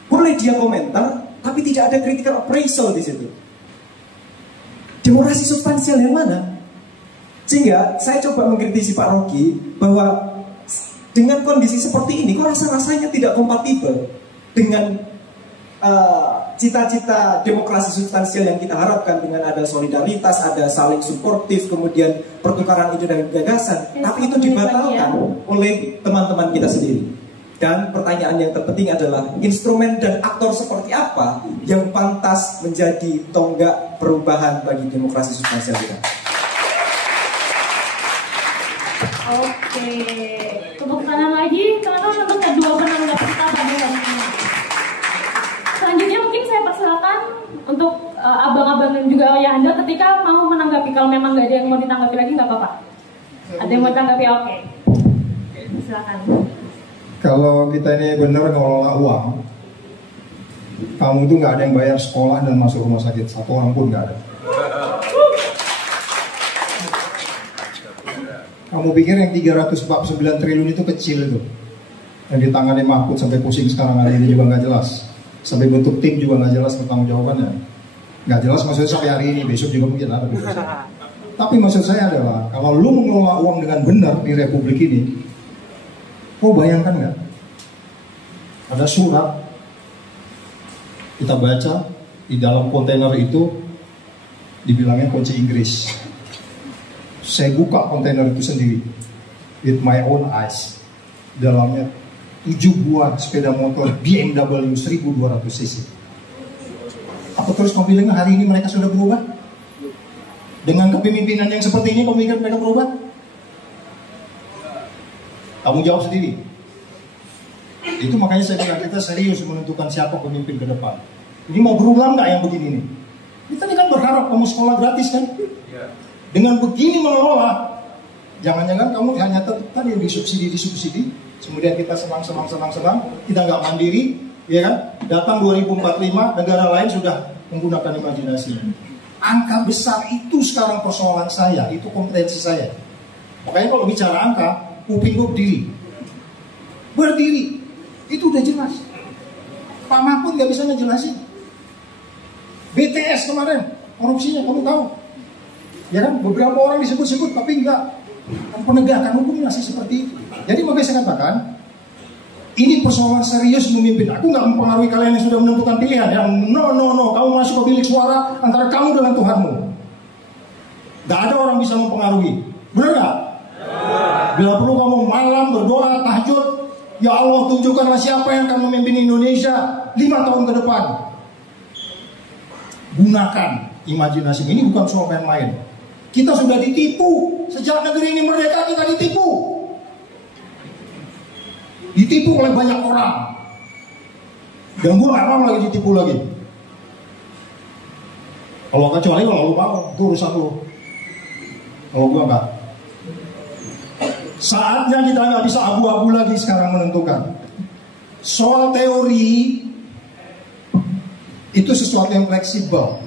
Boleh dia komentar, tapi tidak ada critical appraisal di situ. Demokrasi substansial yang mana? Sehingga saya coba mengkritisi Pak Rocky bahwa dengan kondisi seperti ini, kok rasa-rasanya tidak kompatibel dengan cita-cita demokrasi substansial yang kita harapkan, dengan ada solidaritas, ada saling suportif, kemudian pertukaran ide dan gagasan. Tapi itu dibatalkan oleh teman-teman kita sendiri. Dan pertanyaan yang terpenting adalah instrumen dan aktor seperti apa yang pantas menjadi tonggak perubahan bagi demokrasi substansial kita. Oke, tepuk tangan lagi teman-teman untuk kedua penanggap kita pada hari ini. Selanjutnya mungkin saya persilakan untuk abang-abang dan juga ayahanda ketika mau menanggapi. Kalau memang nggak ada yang mau ditanggapi lagi nggak apa-apa. Ada yang mau ditanggapi? Oke. Silakan. Kalau kita ini benar ngelola uang, kamu tuh nggak ada yang bayar sekolah dan masuk rumah sakit, satu orang pun nggak ada. Kamu pikir yang 349 triliun itu kecil itu? Yang ditangani Mahfud sampai pusing sekarang hari ini juga nggak jelas. Sampai bentuk tim juga nggak jelas pertanggung jawabannya. Nggak jelas maksudnya sampai hari ini, besok juga mungkin ada. Tapi maksud saya adalah, kalau lu mengelola uang dengan benar di Republik ini, kau bayangkan nggak? Ada surat, kita baca, di dalam kontainer itu dibilangnya kunci Inggris. Saya buka kontainer itu sendiri, with my own eyes. Dalamnya 7 buah sepeda motor BMW 1200 cc. Apa terus kau bilang hari ini mereka sudah berubah? Dengan kepemimpinan yang seperti ini, kau mikir mereka berubah? Kamu jawab sendiri. Itu makanya saya bilang kita serius menentukan siapa pemimpin ke depan. Ini mau berulang nggak yang begini nih? Kita kan berharap kamu sekolah gratis kan? Dengan begini mengelola, jangan-jangan kamu hanya tadi disubsidi, kemudian kita senang, kita nggak mandiri, ya kan? Datang 2045, negara lain sudah menggunakan imajinasi. Angka besar itu sekarang persoalan saya, itu kompetensi saya. Makanya kalau bicara angka, kuping gue berdiri, itu udah jelas. Pak Mahfud nggak bisa ngejelasin. BTS kemarin korupsinya kamu tahu, ya kan? Beberapa orang disebut-sebut tapi enggak. Penegakan hukum masih seperti itu. Jadi makanya saya katakan, ini persoalan serius memimpin. Aku nggak mempengaruhi kalian yang sudah menentukan pilihan. Yang no, kamu masuk ke bilik suara antara kamu dengan Tuhanmu. Gak ada orang bisa mempengaruhi. Benar nggak? Bila perlu kamu malam berdoa, tahajud, ya Allah tunjukkanlah siapa yang akan memimpin Indonesia 5 tahun ke depan. Gunakan imajinasi. Ini bukan soal main-main. Kita sudah ditipu. Sejak negeri ini merdeka kita ditipu. Ditipu oleh banyak orang. Dan gue gak mau lagi ditipu lagi. Kalau kecuali kalau lu mau, itu urusan lu. Kalau gue enggak. Saatnya kita nggak bisa abu-abu lagi sekarang menentukan. Soal teori itu sesuatu yang fleksibel.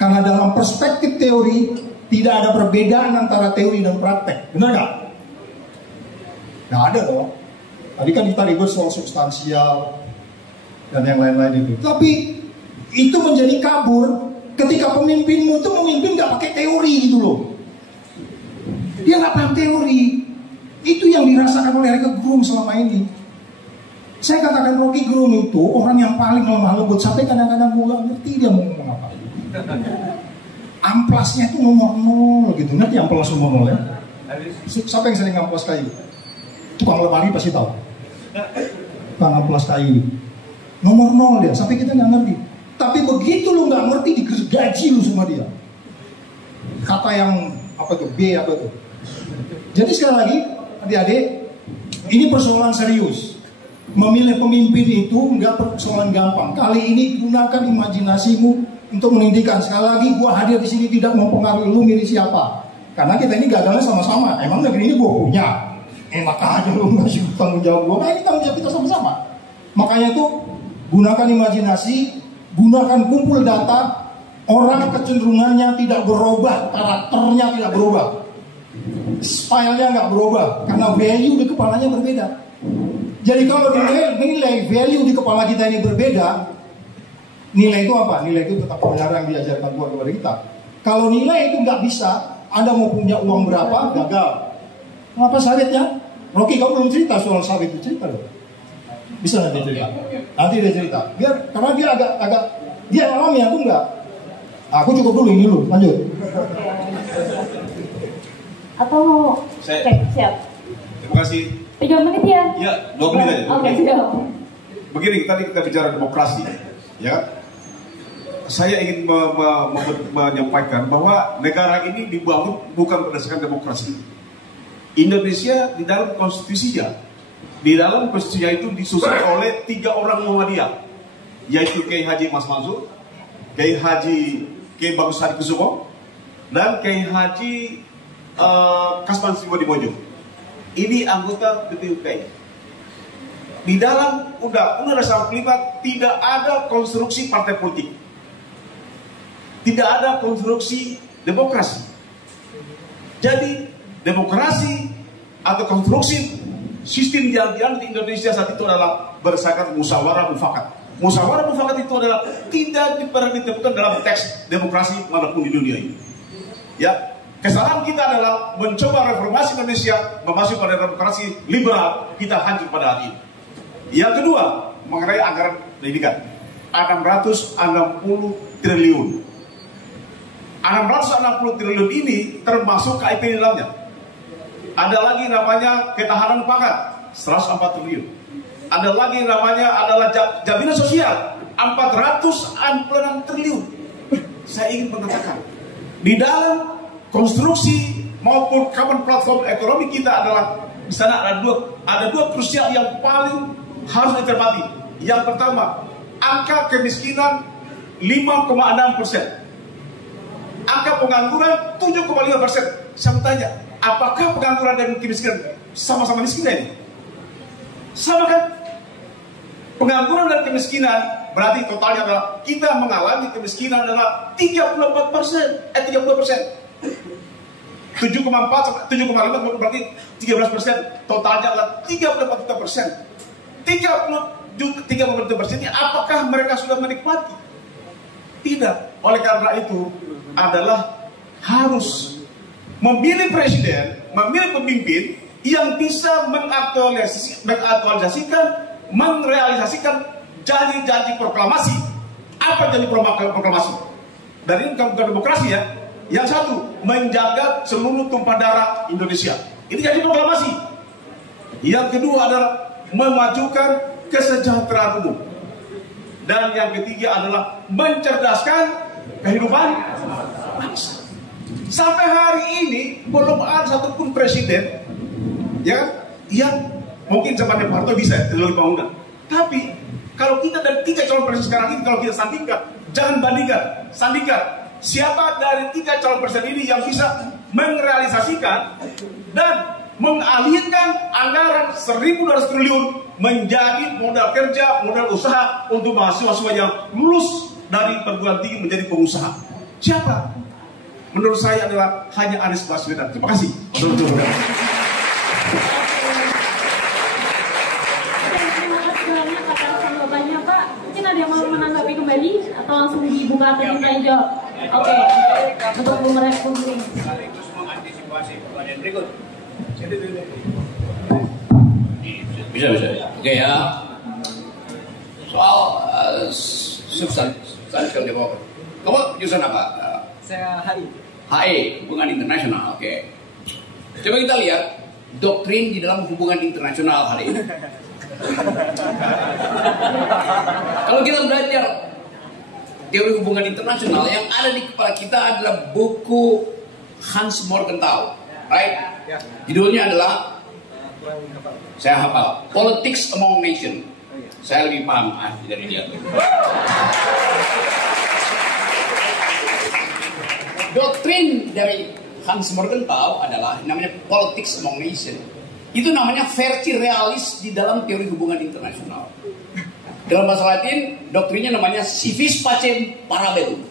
Karena dalam perspektif teori tidak ada perbedaan antara teori dan praktek. Benar nggak? Nggak ada loh. Tadi kan kita ribut soal substansial dan yang lain-lain itu. Tapi itu menjadi kabur ketika pemimpinmu itu memimpin nggak pakai teori gitu loh. Dia nggak paham teori. Itu yang dirasakan oleh Rocky Gerung selama ini. Saya katakan Rocky Gerung itu orang yang paling lemah lembut, sampai kadang-kadang gue nggak ngerti dia mau ngomong apa. Amplasnya itu nomor 0 gitu, ngerti amplas nomor 0 ya? Siapa yang sering amplas kayu? Tukang lemari pasti tahu. Tukang amplas kayu nomor 0 dia, sampai kita nggak ngerti. Tapi begitu lu nggak ngerti, digaji lu sama dia. Kata yang apa tuh, B apa tuh. Jadi sekali lagi, adik-adik, ini persoalan serius. Memilih pemimpin itu nggak persoalan gampang. Kali ini gunakan imajinasimu untuk meninggikan. Sekali lagi, gua hadir di sini tidak mempengaruhi lu milih siapa. Karena kita ini gagalnya sama-sama. Emang negeri ini gua punya. Enak aja lu ngasih tanggung jawab gua. Nah ini tanggung jawab kita sama-sama. Makanya itu gunakan imajinasi, gunakan kumpul data. Orang kecenderungannya tidak berubah, karakternya tidak berubah, stylenya nggak berubah, karena value di kepalanya berbeda. Jadi kalau nilai value di kepala kita ini berbeda, nilai itu apa? Nilai itu tetap kebenaran yang diajarkan Tuhan kepada kita. Kalau nilai itu nggak bisa, Anda mau punya uang berapa, gagal. Kenapa sawitnya? Rocky, kamu belum cerita soal sawit itu, cerita loh. Bisa nanti cerita. Nanti dia cerita. Karena dia agak dia alami, aku enggak. Aku cukup dulu ini dulu, lanjut. Atau Saya. Oke, siap. Terima kasih. 3 menit ya? Ya, 2 menit aja. Oke, siap. Begini, tadi kita bicara demokrasi, ya. Saya ingin menyampaikan bahwa negara ini dibangun bukan berdasarkan demokrasi. Indonesia di dalam konstitusinya, itu disusun oleh 3 orang Muhammadiyah, yaitu Kiai Haji Mas Mansur, Kiai Bagus Hadi Kusumo, dan Kiai Haji Kasman Simodimojo. Ini anggota PPUPI. Di dalam Undang-Undang Dasar 45 tidak ada konstruksi partai politik, tidak ada konstruksi demokrasi. Jadi demokrasi atau konstruksi sistem yang di Indonesia saat itu adalah berdasarkan musyawarah mufakat. Musyawarah mufakat itu adalah tidak pernah ditemukan dalam teks demokrasi manapun di dunia ini. Ya, kesalahan kita adalah mencoba reformasi Indonesia memasuk pada demokrasi liberal, kita hancur pada hari ini. Yang kedua, mengenai anggaran pendidikan, 660 triliun. 660 triliun ini termasuk KIP di dalamnya. Ada lagi namanya ketahanan pangan, 104 triliun. Ada lagi namanya adalah jaminan sosial, 406 triliun. Saya ingin mengatakan, di dalam konstruksi maupun common platform ekonomi kita adalah di sana ada dua krusial yang paling harus dicermati. Yang pertama, angka kemiskinan 5,6%, angka pengangguran 7,5%. Saya bertanya, apakah pengangguran dan kemiskinan sama-sama miskin ini? Sama kan? Pengangguran dan kemiskinan berarti totalnya adalah kita mengalami kemiskinan adalah 34%, 30%. 7,4 sampai 7,5 berarti 13%, totalnya adalah 34%. 33% ini apakah mereka sudah menikmati? Tidak. Oleh karena itu adalah harus memilih presiden, memilih pemimpin yang bisa mengaktualisasikan, merealisasikan janji-janji proklamasi. Apa janji proklamasi? Dan ini bukan demokrasi ya. Yang satu, menjaga seluruh tumpah darah Indonesia. Ini janji proklamasi. Yang kedua adalah memajukan kesejahteraan umum. Dan yang ketiga adalah mencerdaskan kehidupan bangsa. Sampai hari ini belum ada satupun presiden ya yang mungkin zamannya Pak Harto bisa melalui bangunan. Tapi kalau kita dari 3 calon presiden sekarang ini, kalau kita sandingkan, jangan bandingkan, sandingkan siapa dari 3 calon presiden ini yang bisa merealisasikan dan mengalihkan anggaran 1.200 triliun menjadi modal kerja, modal usaha untuk mahasiswa yang lulus dari perguruan tinggi menjadi pengusaha. Siapa? Menurut saya adalah hanya Anies Baswedan. Terima kasih. Terima kasih banyak atas jawabannya, Pak. Mungkin ada yang mau menanggapi kembali atau atau langsung dibuka atau minta jawab? Oke, untuk merespon ini. Sekaligus mengantisipasi pertanyaan berikut. Bisa. Oke ya. Soal substansial development. Kamu jurusan apa? Saya HI. HI, hubungan internasional. Oke. Coba kita lihat doktrin di dalam hubungan internasional hari ini. Kalau kita belajar teori hubungan internasional, yang ada di kepala kita adalah buku Hans Morgenthau, right? Judulnya adalah, saya hafal, Politics Among Nations. Saya lebih paham dari dia. Doktrin dari Hans Morgenthau adalah namanya Politics Among Nations. Itu namanya versi realis di dalam teori hubungan internasional. Dalam bahasa Latin, doktrinnya namanya Si vis pacem para bellum.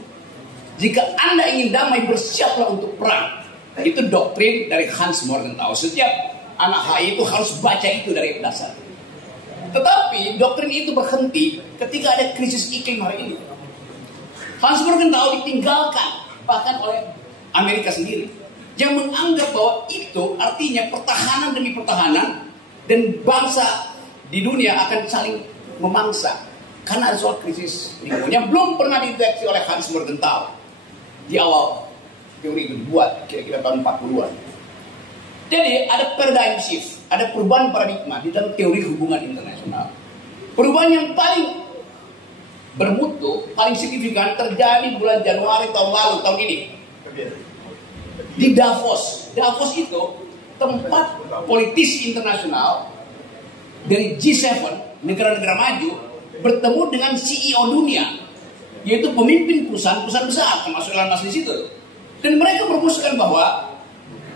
Jika Anda ingin damai, bersiaplah untuk perang. Itu doktrin dari Hans Morgenthau. Setiap anak HI itu harus baca itu dari dasar. Tetapi doktrin itu berhenti ketika ada krisis iklim hari ini. Hans Morgenthau ditinggalkan bahkan oleh Amerika sendiri, yang menganggap bahwa itu artinya pertahanan demi pertahanan, dan bangsa di dunia akan saling memangsa karena ada soal krisis lingkungan yang belum pernah dideteksi oleh Hans Morgenthau di awal teori itu dibuat kira-kira tahun 40-an. Jadi ada paradigm shift, ada perubahan paradigma di dalam teori hubungan internasional. Perubahan yang paling bermutu, paling signifikan terjadi bulan Januari tahun lalu, tahun ini. Di Davos. Davos itu tempat politisi internasional dari G7, negara-negara maju, bertemu dengan CEO dunia, yaitu pemimpin perusahaan-perusahaan besar, termasuk Elon Musk di situ. Dan mereka merumuskan bahwa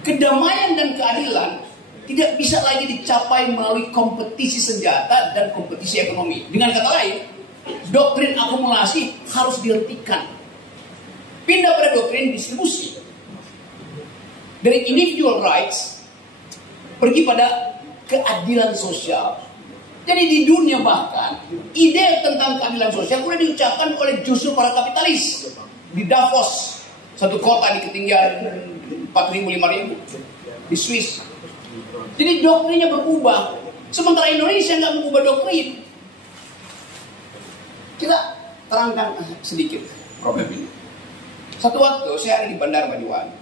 kedamaian dan keadilan tidak bisa lagi dicapai melalui kompetisi senjata dan kompetisi ekonomi. Dengan kata lain, doktrin akumulasi harus dihentikan. Pindah pada doktrin distribusi. Dari individual rights pergi pada keadilan sosial. Jadi di dunia bahkan ide tentang keadilan sosial sudah diucapkan oleh justru para kapitalis. Di Davos, satu kota di ketinggian 4.000-5.000 di Swiss. Jadi doktrinnya berubah. Sementara Indonesia nggak mengubah doktrin. Kita terangkan sedikit problem ini. Satu waktu saya ada di Bandar Banyuwangi.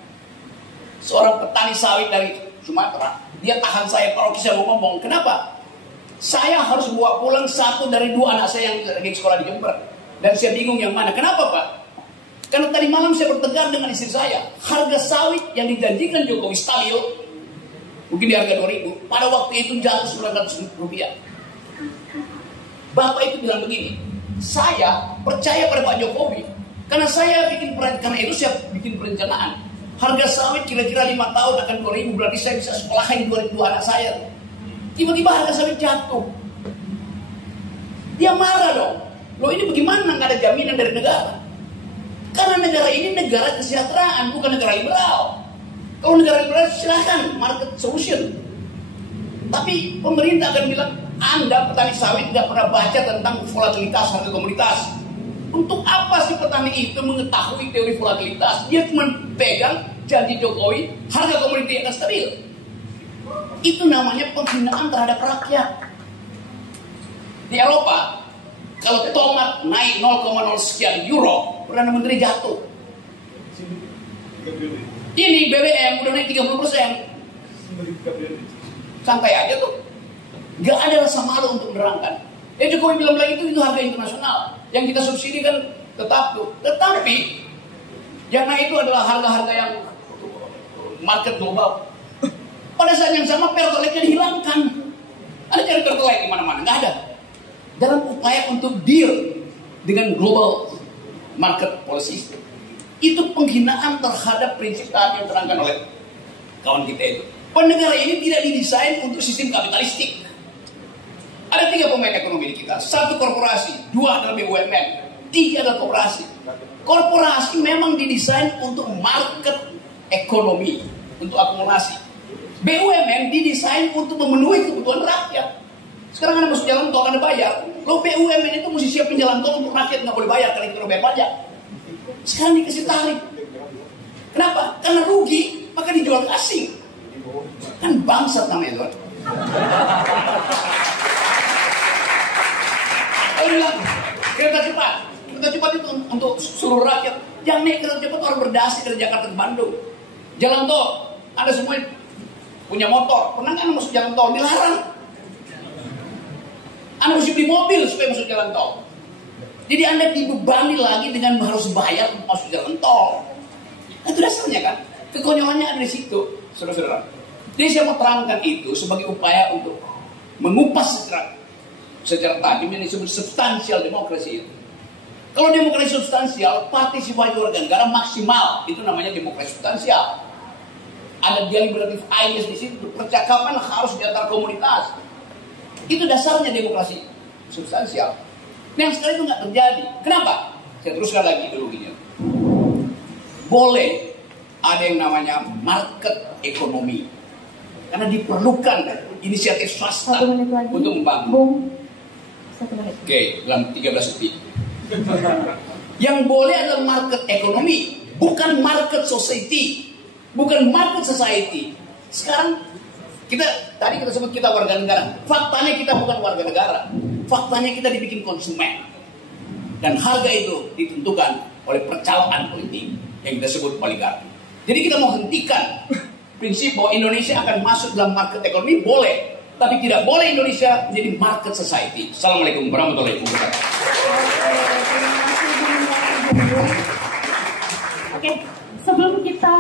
Seorang petani sawit dari Sumatera, dia tahan saya kalau saya mau ngomong. Kenapa? Saya harus bawa pulang satu dari dua anak saya yang lagi sekolah di Jember. Dan saya bingung yang mana. Kenapa Pak? Karena tadi malam saya bertengkar dengan istri saya. Harga sawit yang dijanjikan Jokowi stabil, mungkin di harga 2.000, pada waktu itu jatuh 900 rupiah. Bapak itu bilang begini, saya percaya pada Pak Jokowi karena saya bikin perencanaan. Harga sawit kira-kira 5 tahun akan 2.000, berarti saya bisa sekolahin 2 anak saya. Tiba-tiba harga sawit jatuh. Dia marah dong. Loh ini bagaimana nggak ada jaminan dari negara? Karena negara ini negara kesejahteraan, bukan negara liberal. Kalau negara liberal silahkan market solution. Tapi pemerintah akan bilang, Anda petani sawit tidak pernah baca tentang volatilitas harga komoditas. Untuk apa sih petani itu mengetahui teori volatilitas? Dia cuma pegang janji Jokowi, harga komoditi akan stabil. Itu namanya penghinaan terhadap rakyat. Di Eropa, kalau tomat naik 0,0 sekian euro, Perdana Menteri jatuh. Ini BBM udah naik 30%. Santai aja tuh. Gak ada rasa malu untuk menerangkan. Jokowi bilang lagi itu harga internasional. Yang kita subsidi kan tetap tuh. Tetapi yang naik itu adalah harga-harga yang market global. Pada saat yang sama Pertalite-nya dihilangkan. Ada cari Pertalite di mana-mana? Nggak ada. Dalam upaya untuk deal dengan global market policy, itu penghinaan terhadap prinsip tadi yang terangkan oleh kawan kita itu. Negara ini tidak didesain untuk sistem kapitalistik. Ada 3 pemain ekonomi di kita. 1 korporasi, 2 adalah BUMN, 3 adalah korporasi. Korporasi memang didesain untuk market ekonomi, untuk akumulasi. BUMN didesain untuk memenuhi kebutuhan rakyat. Sekarang Anda masuk jalan tol, Anda bayar. Lo BUMN itu mesti siapin jalan tol untuk rakyat, nggak boleh bayar kalau kita bayar pajak. Sekarang dikasih tarif. Kenapa? Karena rugi, maka dijual ke asing. Kan bangsat namanya, Tuan. Oh bilang, kereta cepat itu untuk seluruh rakyat. Yang naik kereta cepat orang berdasi dari Jakarta ke Bandung. Jalan tol, Anda semua punya motor, pernah kan masuk jalan tol? Dilarang. Anda mesti beli mobil supaya masuk jalan tol. Jadi Anda dibebani lagi dengan harus bayar untuk masuk jalan tol. Nah, itu dasarnya kan. Kekonyolannya ada di situ, saudara-saudara. Jadi saya mau terangkan itu sebagai upaya untuk mengupas secara tajam yang disebut substansial demokrasi itu. Kalau demokrasi substansial, partisipasi warga negara maksimal, itu namanya demokrasi substansial. Ada deliberative ideas di situ, percakapan harus di antar komunitas. Itu dasarnya demokrasi substansial. Yang sekarang itu nggak terjadi. Kenapa? Saya teruskan lagi ideologinya. Boleh ada yang namanya market ekonomi, karena diperlukan inisiatif swasta untuk membangun. Oke, dalam 13 detik. Yang boleh adalah market ekonomi, bukan market society, bukan market society. Sekarang tadi kita sebut kita warga negara. Faktanya kita bukan warga negara. Faktanya kita dibikin konsumen. Dan harga itu ditentukan oleh percalokan politik yang kita sebut oligarki. Jadi kita mau hentikan prinsip bahwa Indonesia akan masuk dalam market ekonomi, boleh. Tapi tidak boleh Indonesia menjadi market society. Assalamualaikum warahmatullahi wabarakatuh. Oke, sebelum kita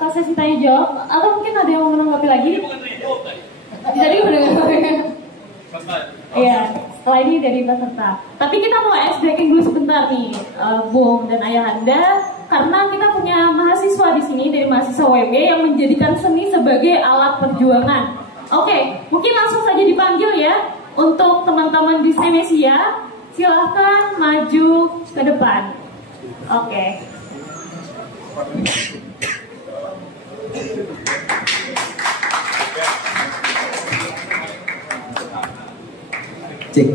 ke sesi tanya jawab, atau mungkin ada yang mau menanggapi lagi? Jadi udah iya, setelah ini dari peserta. Tapi kita mau breaking dulu sebentar nih, Bung dan Ayahanda, karena kita punya mahasiswa di sini dari mahasiswa WB yang menjadikan seni sebagai alat perjuangan. Oke, mungkin langsung saja dipanggil ya untuk teman-teman di Senesia. Silahkan maju ke depan. Oke. Cek.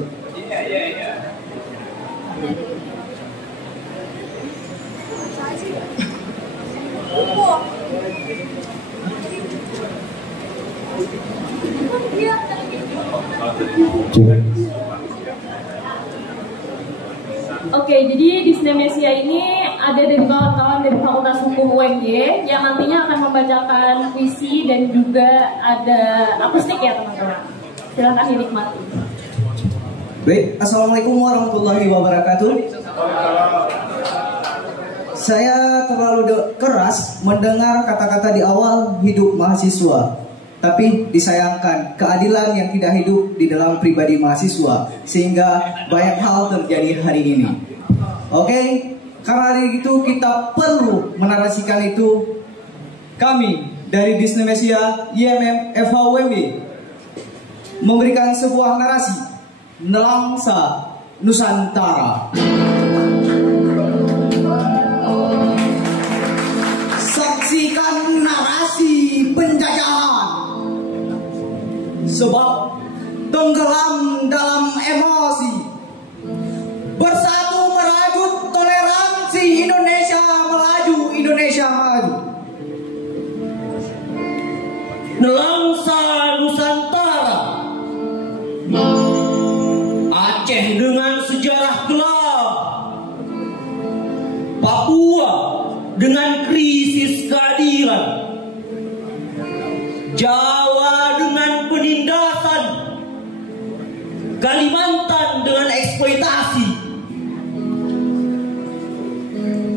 Oke, jadi di Senesia ini ada dari kawan-kawan dari Fakultas Hukum UNY yang nantinya akan membacakan puisi dan juga ada akustik ya teman-teman. Silakan dinikmati. Baik, assalamualaikum warahmatullahi wabarakatuh. Saya terlalu keras mendengar kata-kata di awal hidup mahasiswa. Tapi disayangkan keadilan yang tidak hidup di dalam pribadi mahasiswa, sehingga banyak hal terjadi hari ini. Oke, karena hari itu kita perlu menarasikan itu. Kami dari Disnemesia IMM FHWB memberikan sebuah narasi Nelangsa Nusantara. Saksikan narasi penjajahan, sebab tenggelam dalam emosi, bersatu merajut toleransi. Indonesia melaju, Indonesia maju. Nelangsa Nusantara, Aceh dengan sejarah gelap, Papua dengan krisis keadilan, Jawa dengan penindasan, Kalimantan dengan eksploitasi.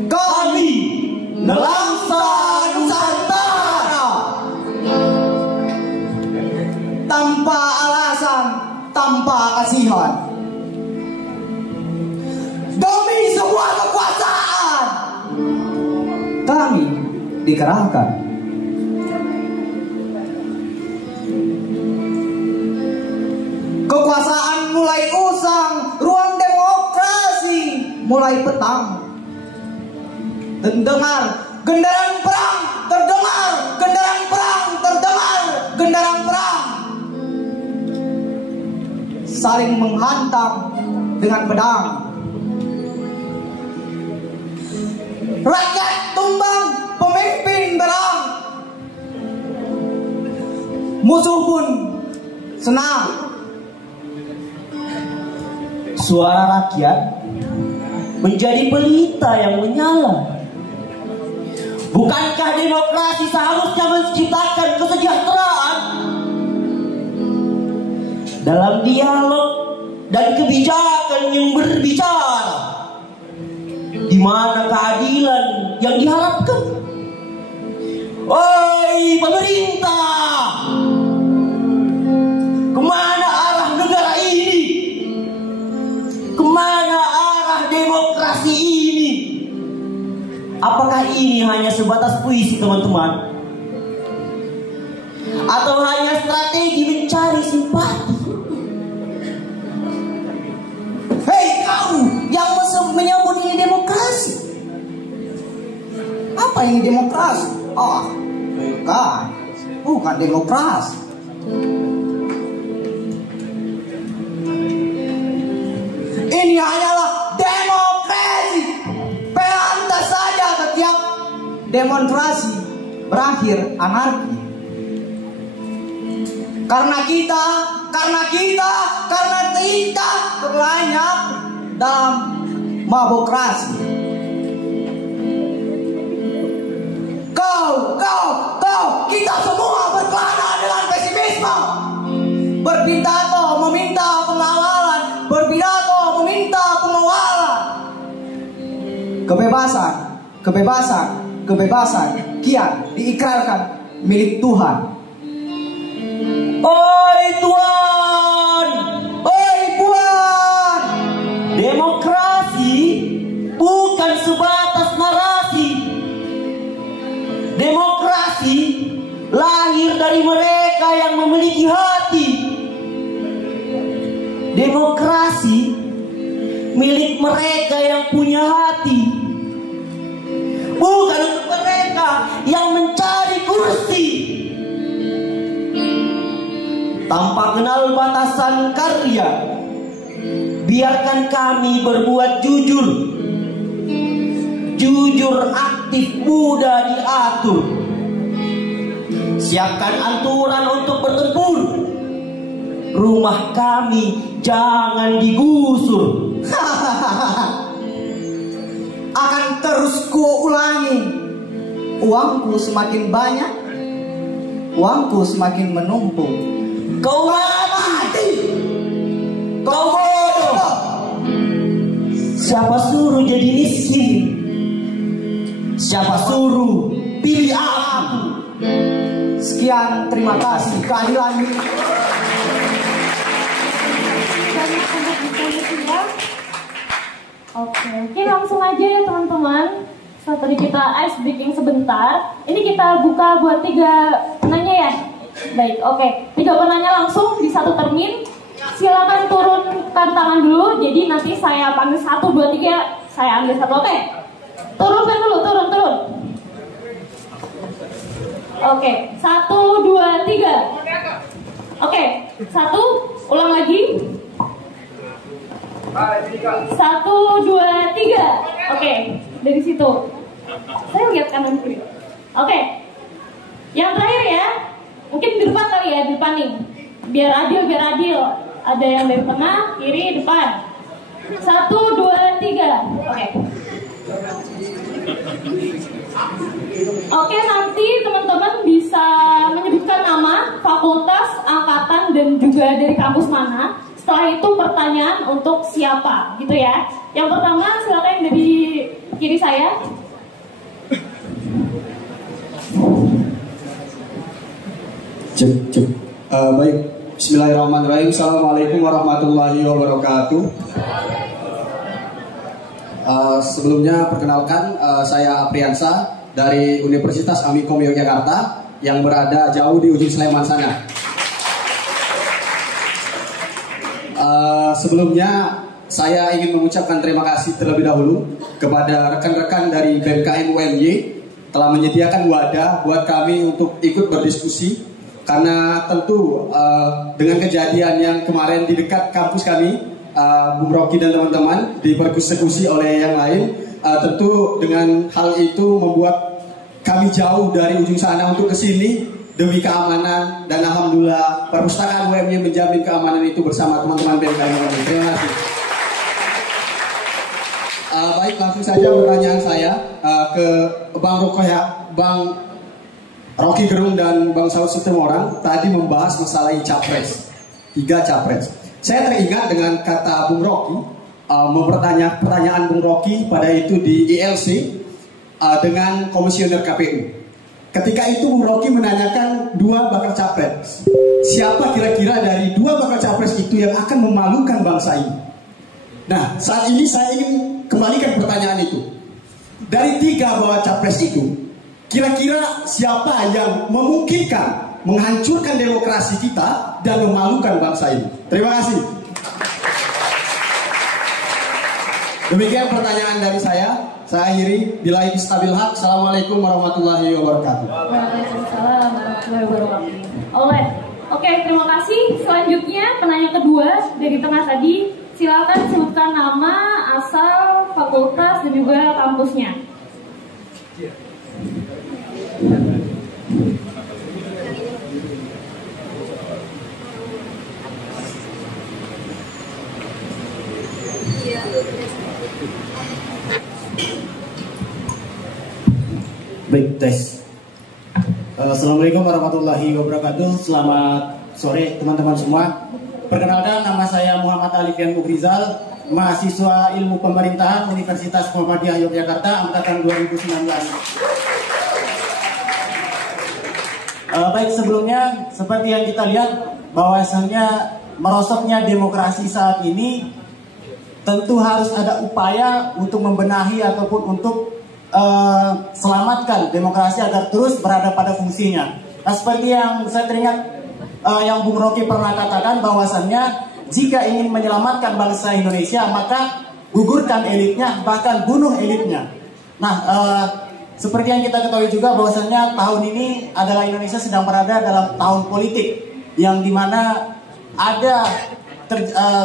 Kami Nelangsa Nusantara, tanpa alasan, tanpa kasihan, demi sebuah kekuasaan kami dikerahkan. Kekuasaan mulai usang, ruang demokrasi mulai petang. Terdengar gendaran perang, terdengar gendaran perang, terdengar gendaran perang. Saling menghantam, dengan pedang. Rakyat tumbang, pemimpin berang. Musuh pun senang. Suara rakyat menjadi pelita yang menyala. Bukankah demokrasi seharusnya menciptakan kesejahteraan? Dalam dialog dan kebijakan yang berbicara, di mana keadilan yang diharapkan? Oi pemerintah, kemana arah negara ini? Kemana arah demokrasi ini? Apakah ini hanya sebatas puisi teman-teman? Atau hanya strategi mencari simpati? Hei kau yang menyebut ini demokrasi. Apa ini demokrasi? Oh, bukan demokrasi. Ini hanyalah demokrasi. Pantas saja setiap demonstrasi berakhir anarki. Karena kita terlanjur dalam mabokrasi. Kau, kita semua berkelana dengan pesimisme. Berpidato meminta pengawalan, berpidato meminta pengawalan. Kebebasan kian diikrarkan milik Tuhan. Oi Tuhan, demokrasi bukan sebatas narasi. Demokrasi lahir dari mereka yang memiliki hati. Demokrasi milik mereka yang punya hati, bukan untuk mereka yang mencari kursi. Tanpa kenal batasan karya, biarkan kami berbuat jujur. Jujur, aktif, mudah diatur. Siapkan aturan untuk bertempur. Rumah kami jangan digusur. Akan terus ku ulangi. Uangku semakin banyak, uangku semakin menumpuk. Kau mati, kau bodoh. Siapa suruh jadi miskin? Siapa suruh pilih aku? Sekian, terima kasih. Keadilan ini. Oke, langsung aja ya teman-teman. Setelah tadi kita ice breaking sebentar, ini kita buka buat 3 penanya ya. Baik, oke. 3 penanya langsung di satu termin. Silakan turunkan tangan dulu. Jadi nanti saya panggil 1, 2, 3, saya ambil 1. Oke. Turunkan dulu, turun. Oke, 1, 2, 3. Oke, 1, ulang lagi. 1, 2, 3. Oke, dari situ. Saya lihat kanan kiri. Oke. Yang terakhir ya. Mungkin di depan kali ya, di depan nih. Biar adil. Ada yang dari tengah, kiri, depan. 1, 2, 3. Oke. Oke, nanti teman-teman bisa menyebutkan nama, fakultas, angkatan, dan juga dari kampus mana. Setelah itu pertanyaan untuk siapa, gitu ya. Yang pertama, silakan yang dari kiri saya. Cek. Baik, bismillahirrahmanirrahim. Assalamualaikum warahmatullahi wabarakatuh. Sebelumnya perkenalkan, saya Apriansa dari Universitas Amikom Yogyakarta yang berada jauh di ujung Sleman sana. Sebelumnya saya ingin mengucapkan terima kasih terlebih dahulu kepada rekan-rekan dari BMKM UMY telah menyediakan wadah buat kami untuk ikut berdiskusi. Karena tentu dengan kejadian yang kemarin di dekat kampus kami Bung Rocky dan teman-teman dipersekusi oleh yang lain. Tentu dengan hal itu membuat kami jauh dari ujung sana untuk ke sini demi keamanan, dan alhamdulillah perpustakaan UMY menjamin keamanan itu bersama teman-teman BMKM. Terima kasih. Baik, langsung saja pertanyaan saya ke Bang Rocky Gerung dan Bang Saud Situmorang. Tadi membahas masalah capres, 3 capres. Saya teringat dengan kata Bung Rocky, pertanyaan Bung Rocky pada itu di ILC dengan komisioner KPU. Ketika itu Bung Rocky menanyakan 2 bakal capres. Siapa kira-kira dari 2 bakal capres itu yang akan memalukan bangsa ini? Nah, saat ini saya ingin kembalikan pertanyaan itu. Dari 3 bakal capres itu, kira-kira siapa yang memungkinkan menghancurkan demokrasi kita dan memalukan bangsa ini? Terima kasih. Demikian pertanyaan dari saya. Saya akhiri. Billahi bistabil haq. Assalamualaikum warahmatullahi wabarakatuh. Waalaikumsalam warahmatullahi wabarakatuh. Oke, terima kasih. Selanjutnya penanya kedua dari tengah tadi. Silakan sebutkan nama, asal, fakultas, dan juga kampusnya. Baik, tes. Assalamualaikum warahmatullahi wabarakatuh. Selamat sore teman-teman semua. Perkenalkan, nama saya Muhammad Alifian Mugrizal, mahasiswa Ilmu Pemerintahan Universitas Muhammadiyah Yogyakarta angkatan 2019. Baik, sebelumnya seperti yang kita lihat bahwasannya merosotnya demokrasi saat ini tentu harus ada upaya untuk membenahi ataupun untuk selamatkan demokrasi agar terus berada pada fungsinya. Nah, seperti yang saya teringat yang Bung Rocky pernah katakan bahwasannya jika ingin menyelamatkan bangsa Indonesia maka gugurkan elitnya, bahkan bunuh elitnya. Nah, seperti yang kita ketahui juga bahwasannya tahun ini adalah Indonesia sedang berada dalam tahun politik yang dimana ada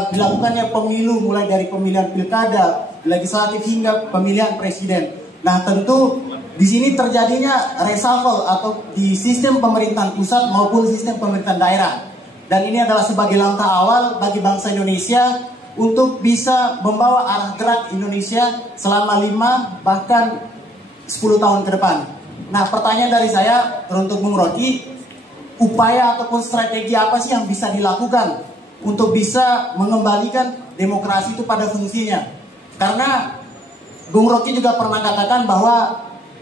dilakukannya pemilu mulai dari pemilihan pilkada, legislatif hingga pemilihan presiden. Nah, tentu di sini terjadinya reshuffle atau di sistem pemerintahan pusat maupun sistem pemerintahan daerah. Dan ini adalah sebagai langkah awal bagi bangsa Indonesia untuk bisa membawa arah gerak Indonesia selama 5 bahkan 10 tahun ke depan. Nah, pertanyaan dari saya untuk Bung Rocky, upaya ataupun strategi apa sih yang bisa dilakukan untuk bisa mengembalikan demokrasi itu pada fungsinya? Karena Bung Rocky juga pernah katakan bahwa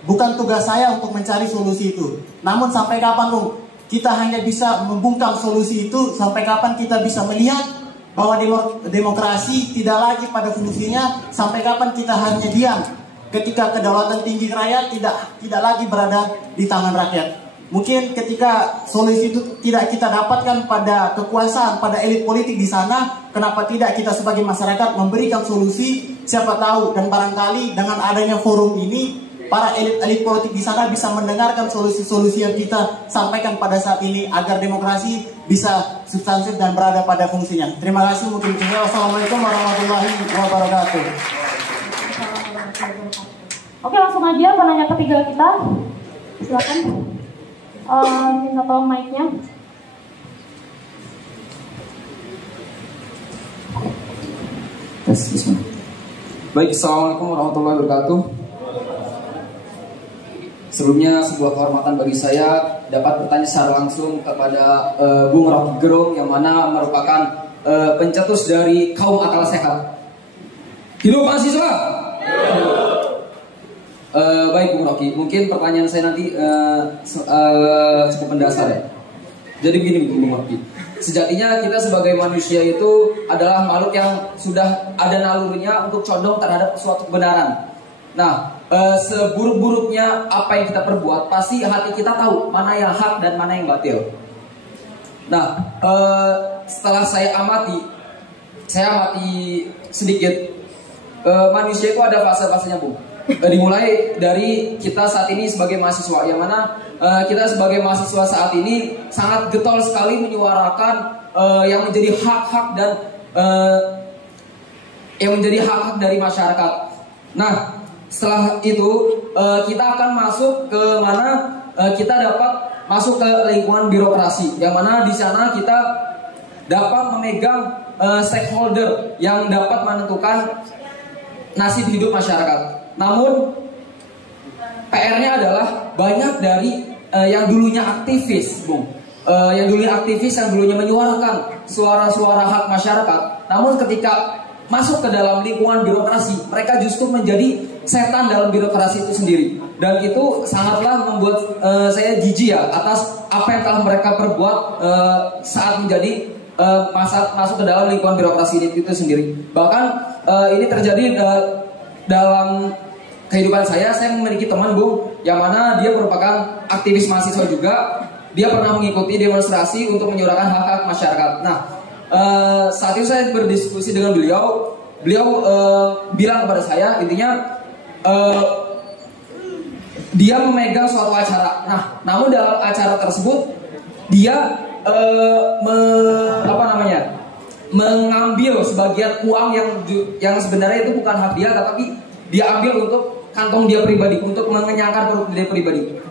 bukan tugas saya untuk mencari solusi itu. Namun sampai kapan Bung kita hanya bisa membungkam solusi itu? Sampai kapan kita bisa melihat bahwa demokrasi tidak lagi pada fungsinya? Sampai kapan kita hanya diam ketika kedaulatan tinggi rakyat tidak lagi berada di tangan rakyat? Mungkin ketika solusi itu tidak kita dapatkan pada kekuasaan, pada elit politik di sana, kenapa tidak kita sebagai masyarakat memberikan solusi? Siapa tahu dan barangkali dengan adanya forum ini, para elit politik di sana bisa mendengarkan solusi-solusi yang kita sampaikan pada saat ini agar demokrasi bisa substansif dan berada pada fungsinya. Terima kasih. Mungkin wassalamualaikum warahmatullahi wabarakatuh. Oke, langsung aja penanya ketiga kita. Silakan. Minta tolong mic-nya. Baik, assalamualaikum warahmatullahi wabarakatuh. Sebelumnya sebuah kehormatan bagi saya dapat bertanya secara langsung kepada Bung Rocky Gerung yang mana merupakan pencetus dari kaum akal sehat. Hidup mahasiswa. Baik Bung Rocky, mungkin pertanyaan saya nanti cukup mendasar ya. Jadi begini Bung Rocky, sejatinya kita sebagai manusia itu adalah makhluk yang sudah ada nalurinya untuk condong terhadap suatu kebenaran. Nah, seburuk-buruknya apa yang kita perbuat, pasti hati kita tahu mana yang hak dan mana yang batil. Nah, setelah saya amati sedikit, manusia itu ada fase-fasenya Bung. Dimulai dari kita saat ini sebagai mahasiswa, yang mana kita sebagai mahasiswa saat ini sangat getol sekali menyuarakan yang menjadi hak-hak dan yang menjadi hak-hak dari masyarakat. Nah, setelah itu kita akan masuk ke mana kita dapat masuk ke lingkungan birokrasi, yang mana di sana kita dapat memegang stakeholder yang dapat menentukan nasib hidup masyarakat. Namun PR-nya adalah banyak dari yang dulunya aktivis, Bung. Yang dulunya aktivis, yang dulunya menyuarakan suara-suara hak masyarakat, namun ketika masuk ke dalam lingkungan birokrasi, mereka justru menjadi setan dalam birokrasi itu sendiri. Dan itu sangatlah membuat saya jijik ya atas apa yang telah mereka perbuat saat menjadi masuk ke dalam lingkungan birokrasi itu sendiri. Bahkan ini terjadi dalam kehidupan saya memiliki teman, Bung, yang mana dia merupakan aktivis mahasiswa juga. Dia pernah mengikuti demonstrasi untuk menyuarakan hak-hak masyarakat. Nah, saat itu saya berdiskusi dengan beliau. Beliau bilang kepada saya, intinya dia memegang suatu acara. Nah, namun dalam acara tersebut dia mengambil sebagian uang yang sebenarnya itu bukan hak dia, tetapi dia ambil untuk kantong dia pribadi, untuk mengenyangkan perut dia pribadi.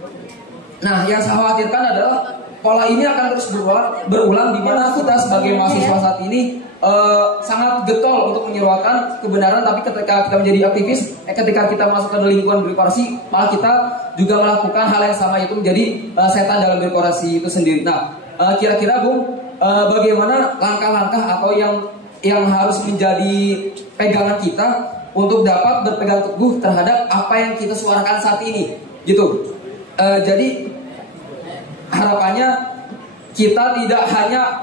Nah, yang saya khawatirkan adalah pola ini akan terus berulang di mana kita sebagai mahasiswa saat ini sangat getol untuk menyuarakan kebenaran, tapi ketika kita menjadi aktivis, ketika kita masuk ke lingkungan birokrasi, malah kita juga melakukan hal yang sama, yaitu menjadi setan dalam birokrasi itu sendiri. Nah, kira-kira, Bung, bagaimana langkah-langkah atau yang harus menjadi pegangan kita untuk dapat berpegang teguh terhadap apa yang kita suarakan saat ini, gitu. Jadi harapannya kita tidak hanya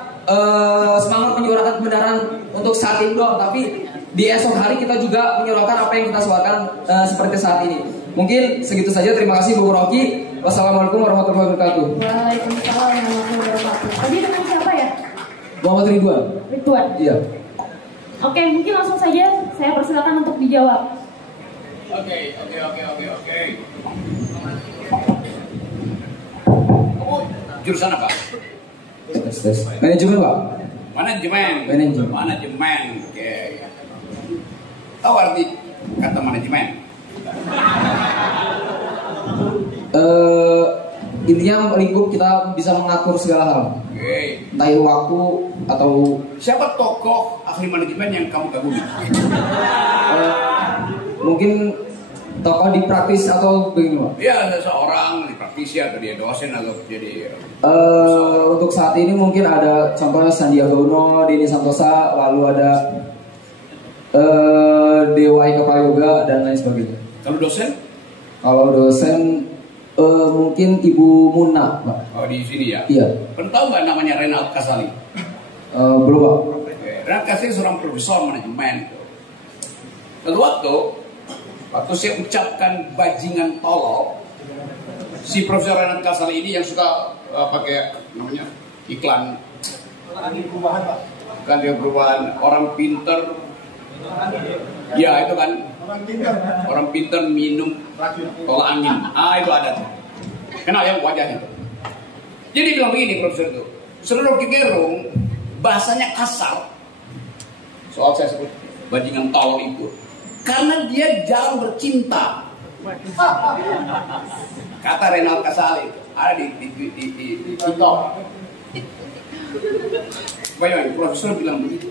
semangat menyuarakan kebenaran untuk saat ini doang, tapi di esok hari kita juga menyuarakan apa yang kita suarakan seperti saat ini. Mungkin segitu saja. Terima kasih, Bung Rocky. Wassalamualaikum warahmatullahi wabarakatuh. Waalaikumsalam warahmatullahi wabarakatuh. Tadi dengan siapa ya? Muhammad Ridwan. Ridwan. Iya. Oke, mungkin langsung saja saya persilakan untuk dijawab. Oke. Jurusan apa? Manajemen, Pak. Manajemen. Oke. Tahu arti kata manajemen? Intinya lingkup kita bisa mengatur segala hal. Oke. Entah itu waktu atau siapa tokoh ahli manajemen yang kamu kagumi? Mungkin tokoh di praktis atau begini, Pak? Iya, ada seorang di praktisi atau dia dosen atau jadi. Untuk saat ini mungkin ada contohnya Sandiaga Uno, Denny Santosa, lalu ada Dewa Eka Prayoga dan lain sebagainya. Kalau dosen? Kalau dosen mungkin Ibu Muna, Pak. Oh, di sini ya? Iya. Pernah tahu nggak namanya Renald Kasali? Belum, Pak. Renald Kasali seorang profesor manajemen. Lalu waktu saya ucapkan bajingan tolol, si Profesor Renald Kasali ini yang suka pakai namanya iklan perubahan, Pak. Kan dia perubahan orang pinter. Ya itu kan orang pinter minum tolak angin. Itu ada tuh. Kenal yang wajahnya tuh. Jadi bilang begini Profesor itu, Saudara Rocky Gerung bahasanya kasar. Soal saya sebut bajingan tolol itu. Karena dia jarang bercinta. Kata Renald Kasali ada di TikTok. Bayangin, Profesor bilang begitu.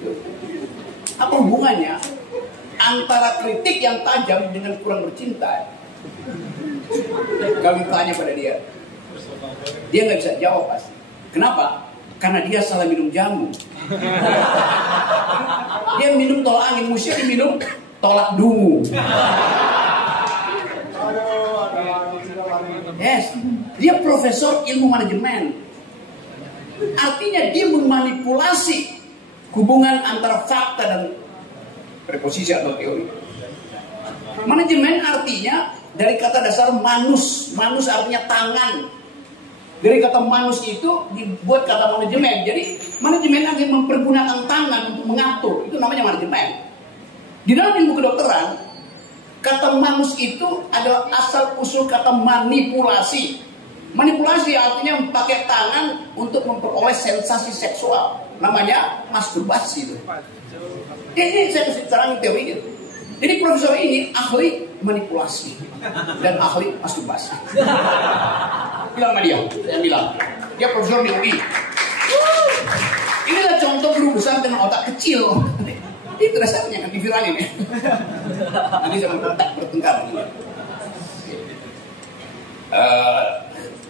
Apa hubungannya antara kritik yang tajam dengan kurang bercinta? Kami tanya pada dia nggak bisa jawab pasti. Kenapa? Karena dia salah minum jamu. Dia minum tolak angin, mesti diminum tolak dungu. Yes, dia profesor ilmu manajemen. Artinya dia memanipulasi hubungan antara fakta dan preposisi atau teori. Manajemen artinya dari kata dasar manus. Manus artinya tangan. Dari kata manus itu dibuat kata manajemen. Jadi manajemen akan mempergunakan tangan untuk mengatur. Itu namanya manajemen. Di dalam ilmu kedokteran, kata manus itu adalah asal usul kata manipulasi. Manipulasi artinya pakai tangan untuk memperoleh sensasi seksual. Namanya masturbasi itu. Ini saya kasih terang teorinya. Jadi profesor ini ahli manipulasi dan ahli masturbasi. Bilang sama dia, saya bilang, dia profesor di UI. Inilah contoh guru besar dengan otak kecil. Itu dasarnya kan diviralin ya. Nanti saya bertengkar.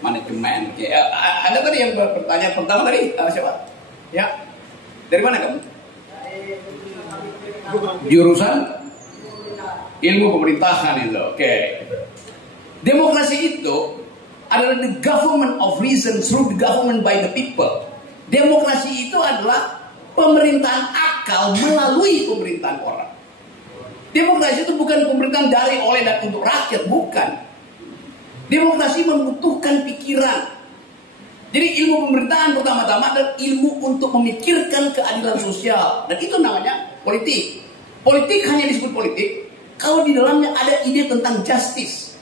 Manajemen. Ada tadi yang bertanya pertama tadi siapa? Ya, dari mana kamu? Jurusan ilmu pemerintahan itu. Oke. Demokrasi itu adalah the government of reason through the government by the people. Demokrasi itu adalah pemerintahan akal melalui pemerintahan orang. Demokrasi itu bukan pemerintahan dari, oleh, dan untuk rakyat, bukan. Demokrasi membutuhkan pikiran. Jadi ilmu pemerintahan pertama-tama adalah ilmu untuk memikirkan keadilan sosial. Dan itu namanya politik. Politik hanya disebut politik kalau di dalamnya ada ide tentang justice.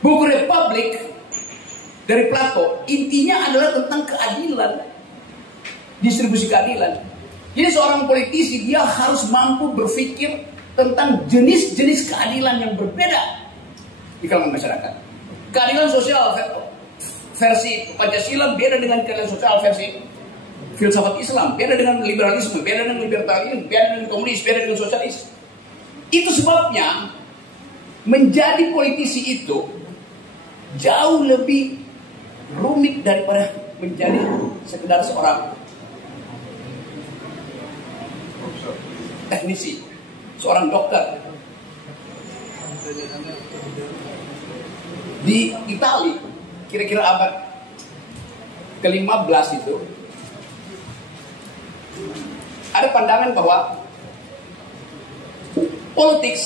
Buku Republik dari Plato intinya adalah tentang keadilan, distribusi keadilan. Jadi seorang politisi dia harus mampu berpikir tentang jenis-jenis keadilan yang berbeda di kalangan masyarakat. Keadilan sosial versi Pancasila beda dengan keadilan sosial versi filsafat Islam, beda dengan liberalisme, beda dengan libertarianisme, beda dengan komunis, beda dengan sosialis. Itu sebabnya menjadi politisi itu jauh lebih rumit daripada menjadi sekedar seorang teknisi, seorang dokter. Di Italia, kira-kira abad ke-15 itu, ada pandangan bahwa politik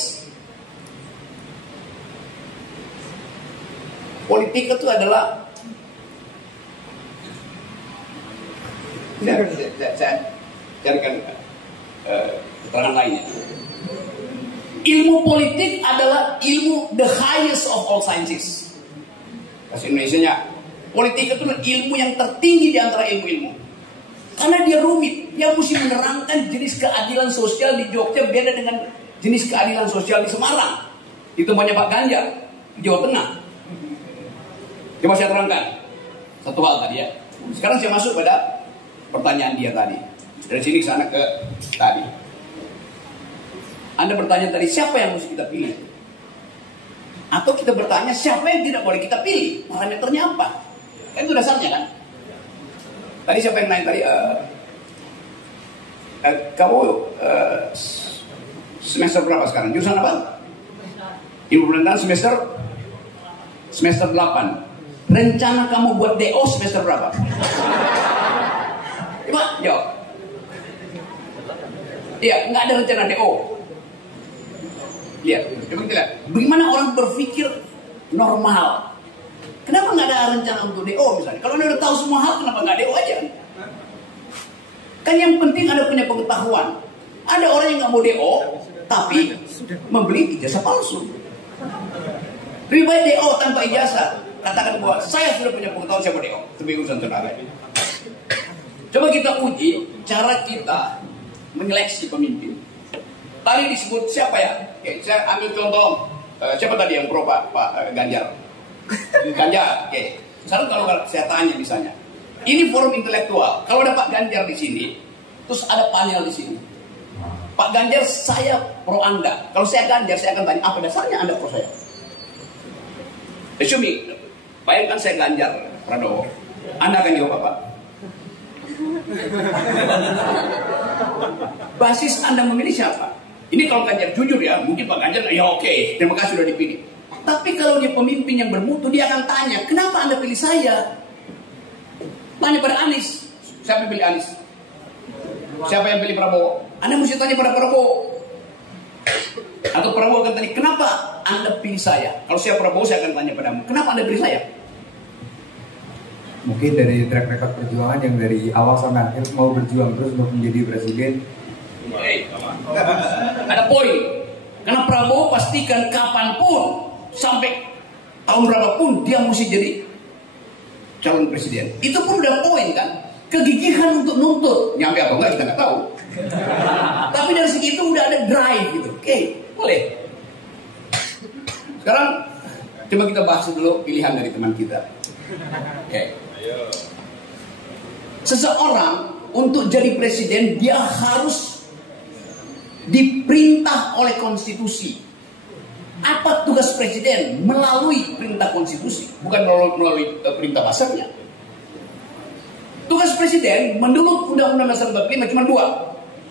itu adalah, saya carikan keterangan lainnya. Ilmu politik adalah ilmu the highest of all sciences. Bahasa Indonesianya, politik itu ilmu yang tertinggi di antara ilmu-ilmu. Karena dia rumit, dia mesti menerangkan jenis keadilan sosial di Jogja beda dengan jenis keadilan sosial di Semarang. Itu banyak Pak Ganjar di Jawa Tengah. Coba saya terangkan satu hal tadi ya. Sekarang saya masuk pada pertanyaan dia tadi. Dari sini ke sana ke tadi. Anda bertanya tadi, siapa yang mesti kita pilih? Atau kita bertanya, siapa yang tidak boleh kita pilih? Parameternya apa? Kan itu dasarnya kan? Tadi siapa yang nanya tadi? Kamu semester berapa sekarang? Jurusan apa? Ilmu pemerintahan semester 8. Rencana kamu buat DO semester berapa? Coba jawab. Iya, nggak ada rencana DO. Lihat, coba kita lihat. Bagaimana orang berpikir normal? Kenapa nggak ada rencana untuk DO misalnya? Kalau Anda udah tahu semua hal, kenapa nggak DO aja? Kan yang penting Anda punya pengetahuan. Ada orang yang nggak mau DO, tapi membeli ijazah palsu. Lebih baik DO tanpa ijazah. Katakan bahwa saya sudah punya pengetahuan, saya mau DO. Tapi urusan saudara. Coba kita uji cara kita menyeleksi pemimpin. Tadi disebut siapa ya? Oke, saya ambil contoh siapa tadi yang pro Pak Ganjar? Ganjar. Oke. Sekarang kalau saya tanya misalnya, ini forum intelektual. Kalau ada Pak Ganjar di sini, terus ada panel di sini. Pak Ganjar, saya pro Anda. Kalau saya Ganjar, saya akan tanya apa dasarnya Anda pro saya? Syumi, bayangkan saya Ganjar Pranowo. Anda akan jawab apa? Basis Anda memilih siapa? Ini kalau Ganjar jujur ya, mungkin Pak Ganjar ya oke, terima kasih sudah dipilih. Tapi kalau dia pemimpin yang bermutu, dia akan tanya, kenapa Anda pilih saya? Tanya pada Anies, siapa yang pilih Anies? Siapa yang pilih Prabowo? Anda mesti tanya pada Prabowo. Atau Prabowo akan tanya, kenapa Anda pilih saya? Kalau saya Prabowo, saya akan tanya padamu, kenapa Anda pilih saya? Mungkin dari track record perjuangan yang dari awal sampai akhir mau berjuang terus untuk menjadi presiden. Ada poin. Karena Prabowo pastikan kapanpun, sampai tahun berapapun dia mesti jadi calon presiden. Itu pun udah poin kan. Kegigihan untuk nuntut, nyampe apa enggak kita nggak tahu. Tapi dari segi itu udah ada drive gitu. Oke, boleh. Sekarang coba kita bahas dulu pilihan dari teman kita. Oke. Seseorang untuk jadi presiden dia harus diperintah oleh konstitusi. Apa tugas presiden? Melalui perintah konstitusi, bukan melalui perintah pasarnya. Tugas presiden menurut Undang-Undang Dasar 45 cuma dua.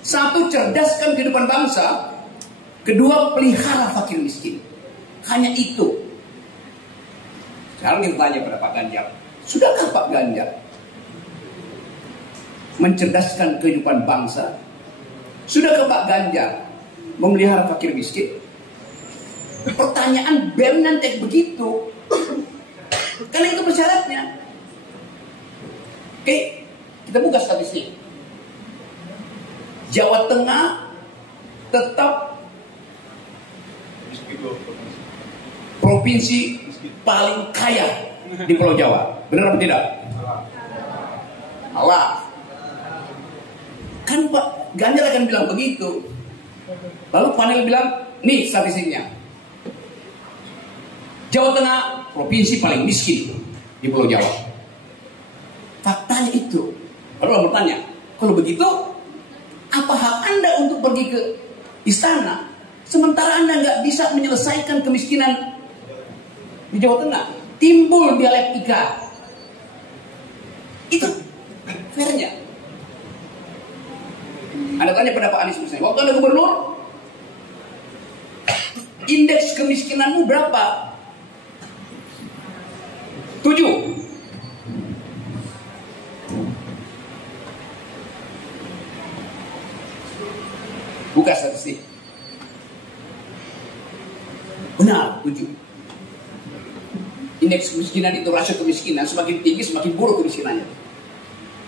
Satu, cerdaskan kehidupan bangsa. Kedua, pelihara fakir miskin. Hanya itu. Sekarang kita tanya pada Pak Ganjar, sudahkah Pak Ganjar mencerdaskan kehidupan bangsa? Sudahkah Pak Ganjar memelihara fakir miskin? Pertanyaan BEM nanti begitu. Karena itu persyaratnya. Oke, kita buka statistik. Jawa Tengah tetap provinsi paling kaya di Pulau Jawa. Benar atau tidak? Allah. Kan Pak Ganjar akan bilang begitu. Lalu panel bilang, nih statistiknya. Jawa Tengah provinsi paling miskin di Pulau Jawa. Faktanya itu. Lalu bertanya, kalau begitu, apa hak Anda untuk pergi ke istana? Sementara Anda nggak bisa menyelesaikan kemiskinan di Jawa Tengah. Timbul dialektika. Itu fairnya. Anda tanya pada Pak Anies misalnya, waktu Anda gubernur, indeks kemiskinanmu berapa? 7. Buka statistik. Benar, 7. Indeks kemiskinan itu, rasio kemiskinan semakin tinggi semakin buruk kemiskinannya.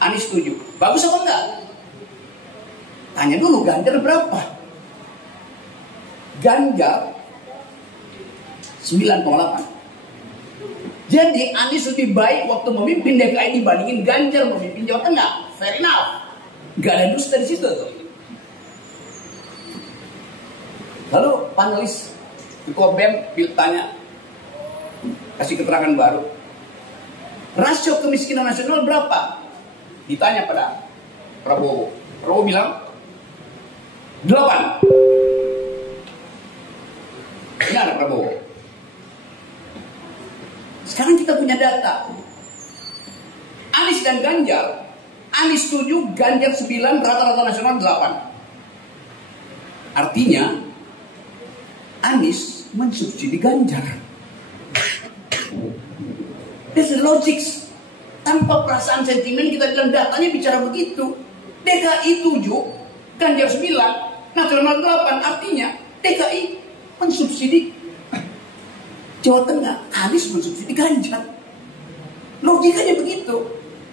Anies 7. Bagus apa enggak? Tanya dulu Ganjar berapa? Ganjar 9,8. Jadi Anies lebih baik waktu memimpin DKI dibandingin Ganjar memimpin Jawa Tengah. Fair enough. Gak ada dusta di situ tuh. Lalu panelis Ketua BEM tanya, kasih keterangan baru. Rasio kemiskinan nasional berapa? Ditanya pada Prabowo. Prabowo bilang 8. Ini ada Prabowo. Sekarang kita punya data. Anies dan Ganjar. Anies 7, Ganjar 9, rata-rata nasional 8. Artinya Anies mensubsidi Ganjar. That's the logic. Tanpa perasaan sentimen kita bilang datanya bicara begitu. DKI 7, Ganjar 9, nasional 8. Artinya DKI mensubsidi Jawa Tengah, Anies mensubsidi Ganjar. Logikanya begitu.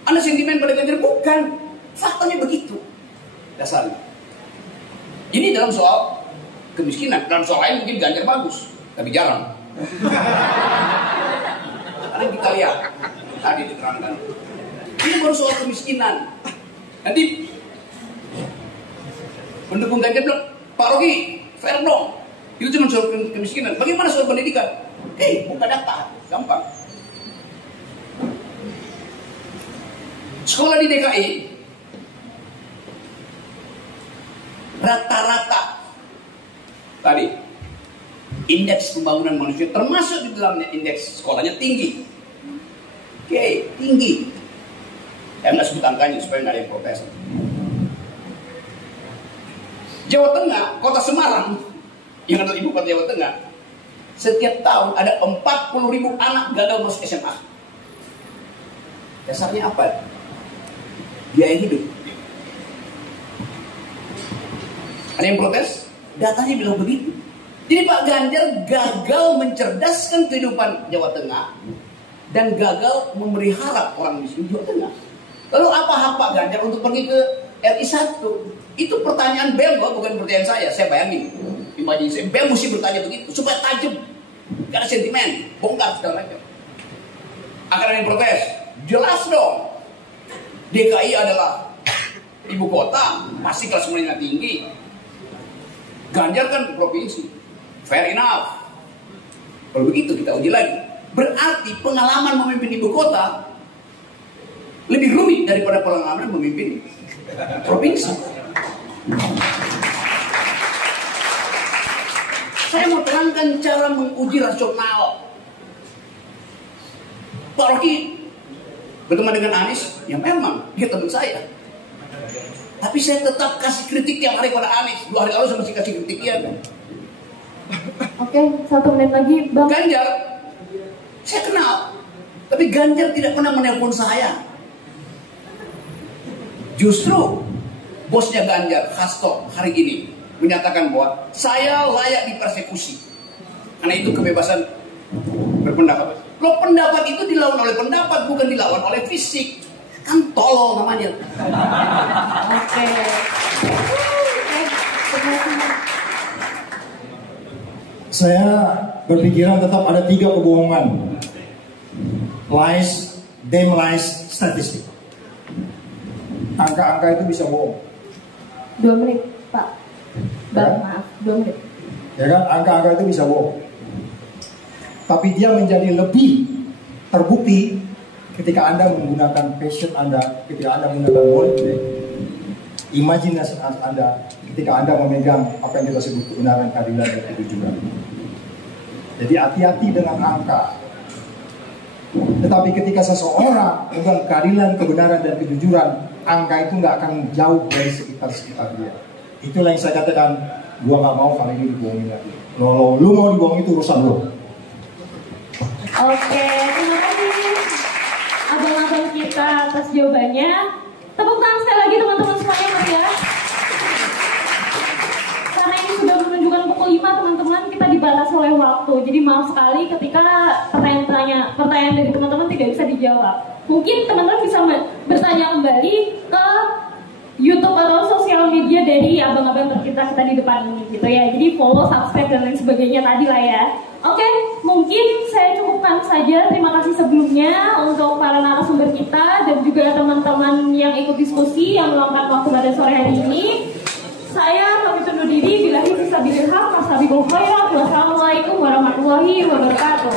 Anda sentimen pada Ganjar? Bukan. Faktanya begitu. Dasarnya. Ini dalam soal kemiskinan. Dalam soal lain mungkin Ganjar bagus, tapi jarang. Karena kita lihat tadi diterangkan. Ini baru soal kemiskinan. Nanti pendukung Ganjar bilang, Pak Rocky, fair dong. Itu cuma soal kemiskinan. Bagaimana soal pendidikan? Buka data, gampang. Sekolah di DKI rata-rata tadi indeks pembangunan manusia termasuk di dalamnya indeks sekolahnya tinggi. Tinggi. Saya nggak sebut angkanya supaya nggak ada yang protes. Jawa Tengah, kota Semarang yang adalah ibu kota Jawa Tengah, setiap tahun ada 40.000 anak gagal masuk SMA. Dasarnya apa? Biaya hidup. Ada yang protes? Datanya bilang begitu. Jadi Pak Ganjar gagal mencerdaskan kehidupan Jawa Tengah dan gagal memelihara orang miskin Jawa Tengah. Lalu apa hak Pak Ganjar untuk pergi ke RI 1? Itu pertanyaan BEM, bukan pertanyaan saya. Saya bayangin. Imajinasi BEM mesti bertanya begitu supaya tajam. Gak ada sentimen, bongkar segala macam. Akan ada yang protes? Jelas dong. DKI adalah ibu kota pasti kelas menengah tinggi. Ganjar kan provinsi. Fair enough. Kalau begitu kita uji lagi. Berarti pengalaman memimpin ibu kota lebih rumit daripada pengalaman memimpin provinsi. Saya mau terangkan cara menguji rasional. Pak Rocky berteman dengan Anies, ya memang dia teman saya. Tapi saya tetap kasih kritik tiap hari pada Anies. 2 hari lalu saya masih kasih kritik dia. Oke, 1 menit lagi, Bang. Ganjar, saya kenal. Tapi Ganjar tidak pernah menelpon saya. Justru bosnya Ganjar, Hasto, hari ini menyatakan bahwa saya layak dipersekusi. Karena itu kebebasan berpendapat. Loh, pendapat itu dilawan oleh pendapat, bukan dilawan oleh fisik. Kan tolol namanya. Oke. Saya berpikiran tetap ada 3 kebohongan. Lies, damn lies, statistik. Angka-angka itu bisa bohong. 2 menit, Pak. Bang, maaf, 2 menit. Ya kan, angka-angka itu bisa bohong. Tapi dia menjadi lebih terbukti ketika Anda menggunakan passion Anda, ketika Anda menggunakan knowledge, imajinasi Anda, ketika Anda memegang apa yang kita sebut kebenaran, keadilan, dan kejujuran. Jadi hati-hati dengan angka. Tetapi ketika seseorang memegang keadilan, kebenaran, dan kejujuran, angka itu nggak akan jauh dari sekitar dia. Itulah yang saya katakan, gua nggak mau kali ini dibohongin lagi. Lu mau dibohongin itu urusan lu. Oke, terima kasih abang-abang kita atas jawabannya. Tepuk tangan sekali lagi teman-teman semuanya, Mas ya. Karena ini sudah menunjukkan pukul 5 teman-teman, kita dibatasi oleh waktu. Jadi maaf sekali ketika pertanyaan dari teman-teman tidak bisa dijawab. Mungkin teman-teman bisa bertanya kembali ke YouTube atau sosial media dari abang-abang kita di depan ini gitu ya. Jadi follow, subscribe, dan lain sebagainya tadi lah ya. Oke, mungkin saya cukupkan saja. Terima kasih sebelumnya untuk para narasumber kita dan juga teman-teman yang ikut diskusi yang meluangkan waktu pada sore hari ini. Saya pamit undur diri. Billahi fisabilillah, wassalamualaikum wassalamualaikum warahmatullahi wabarakatuh.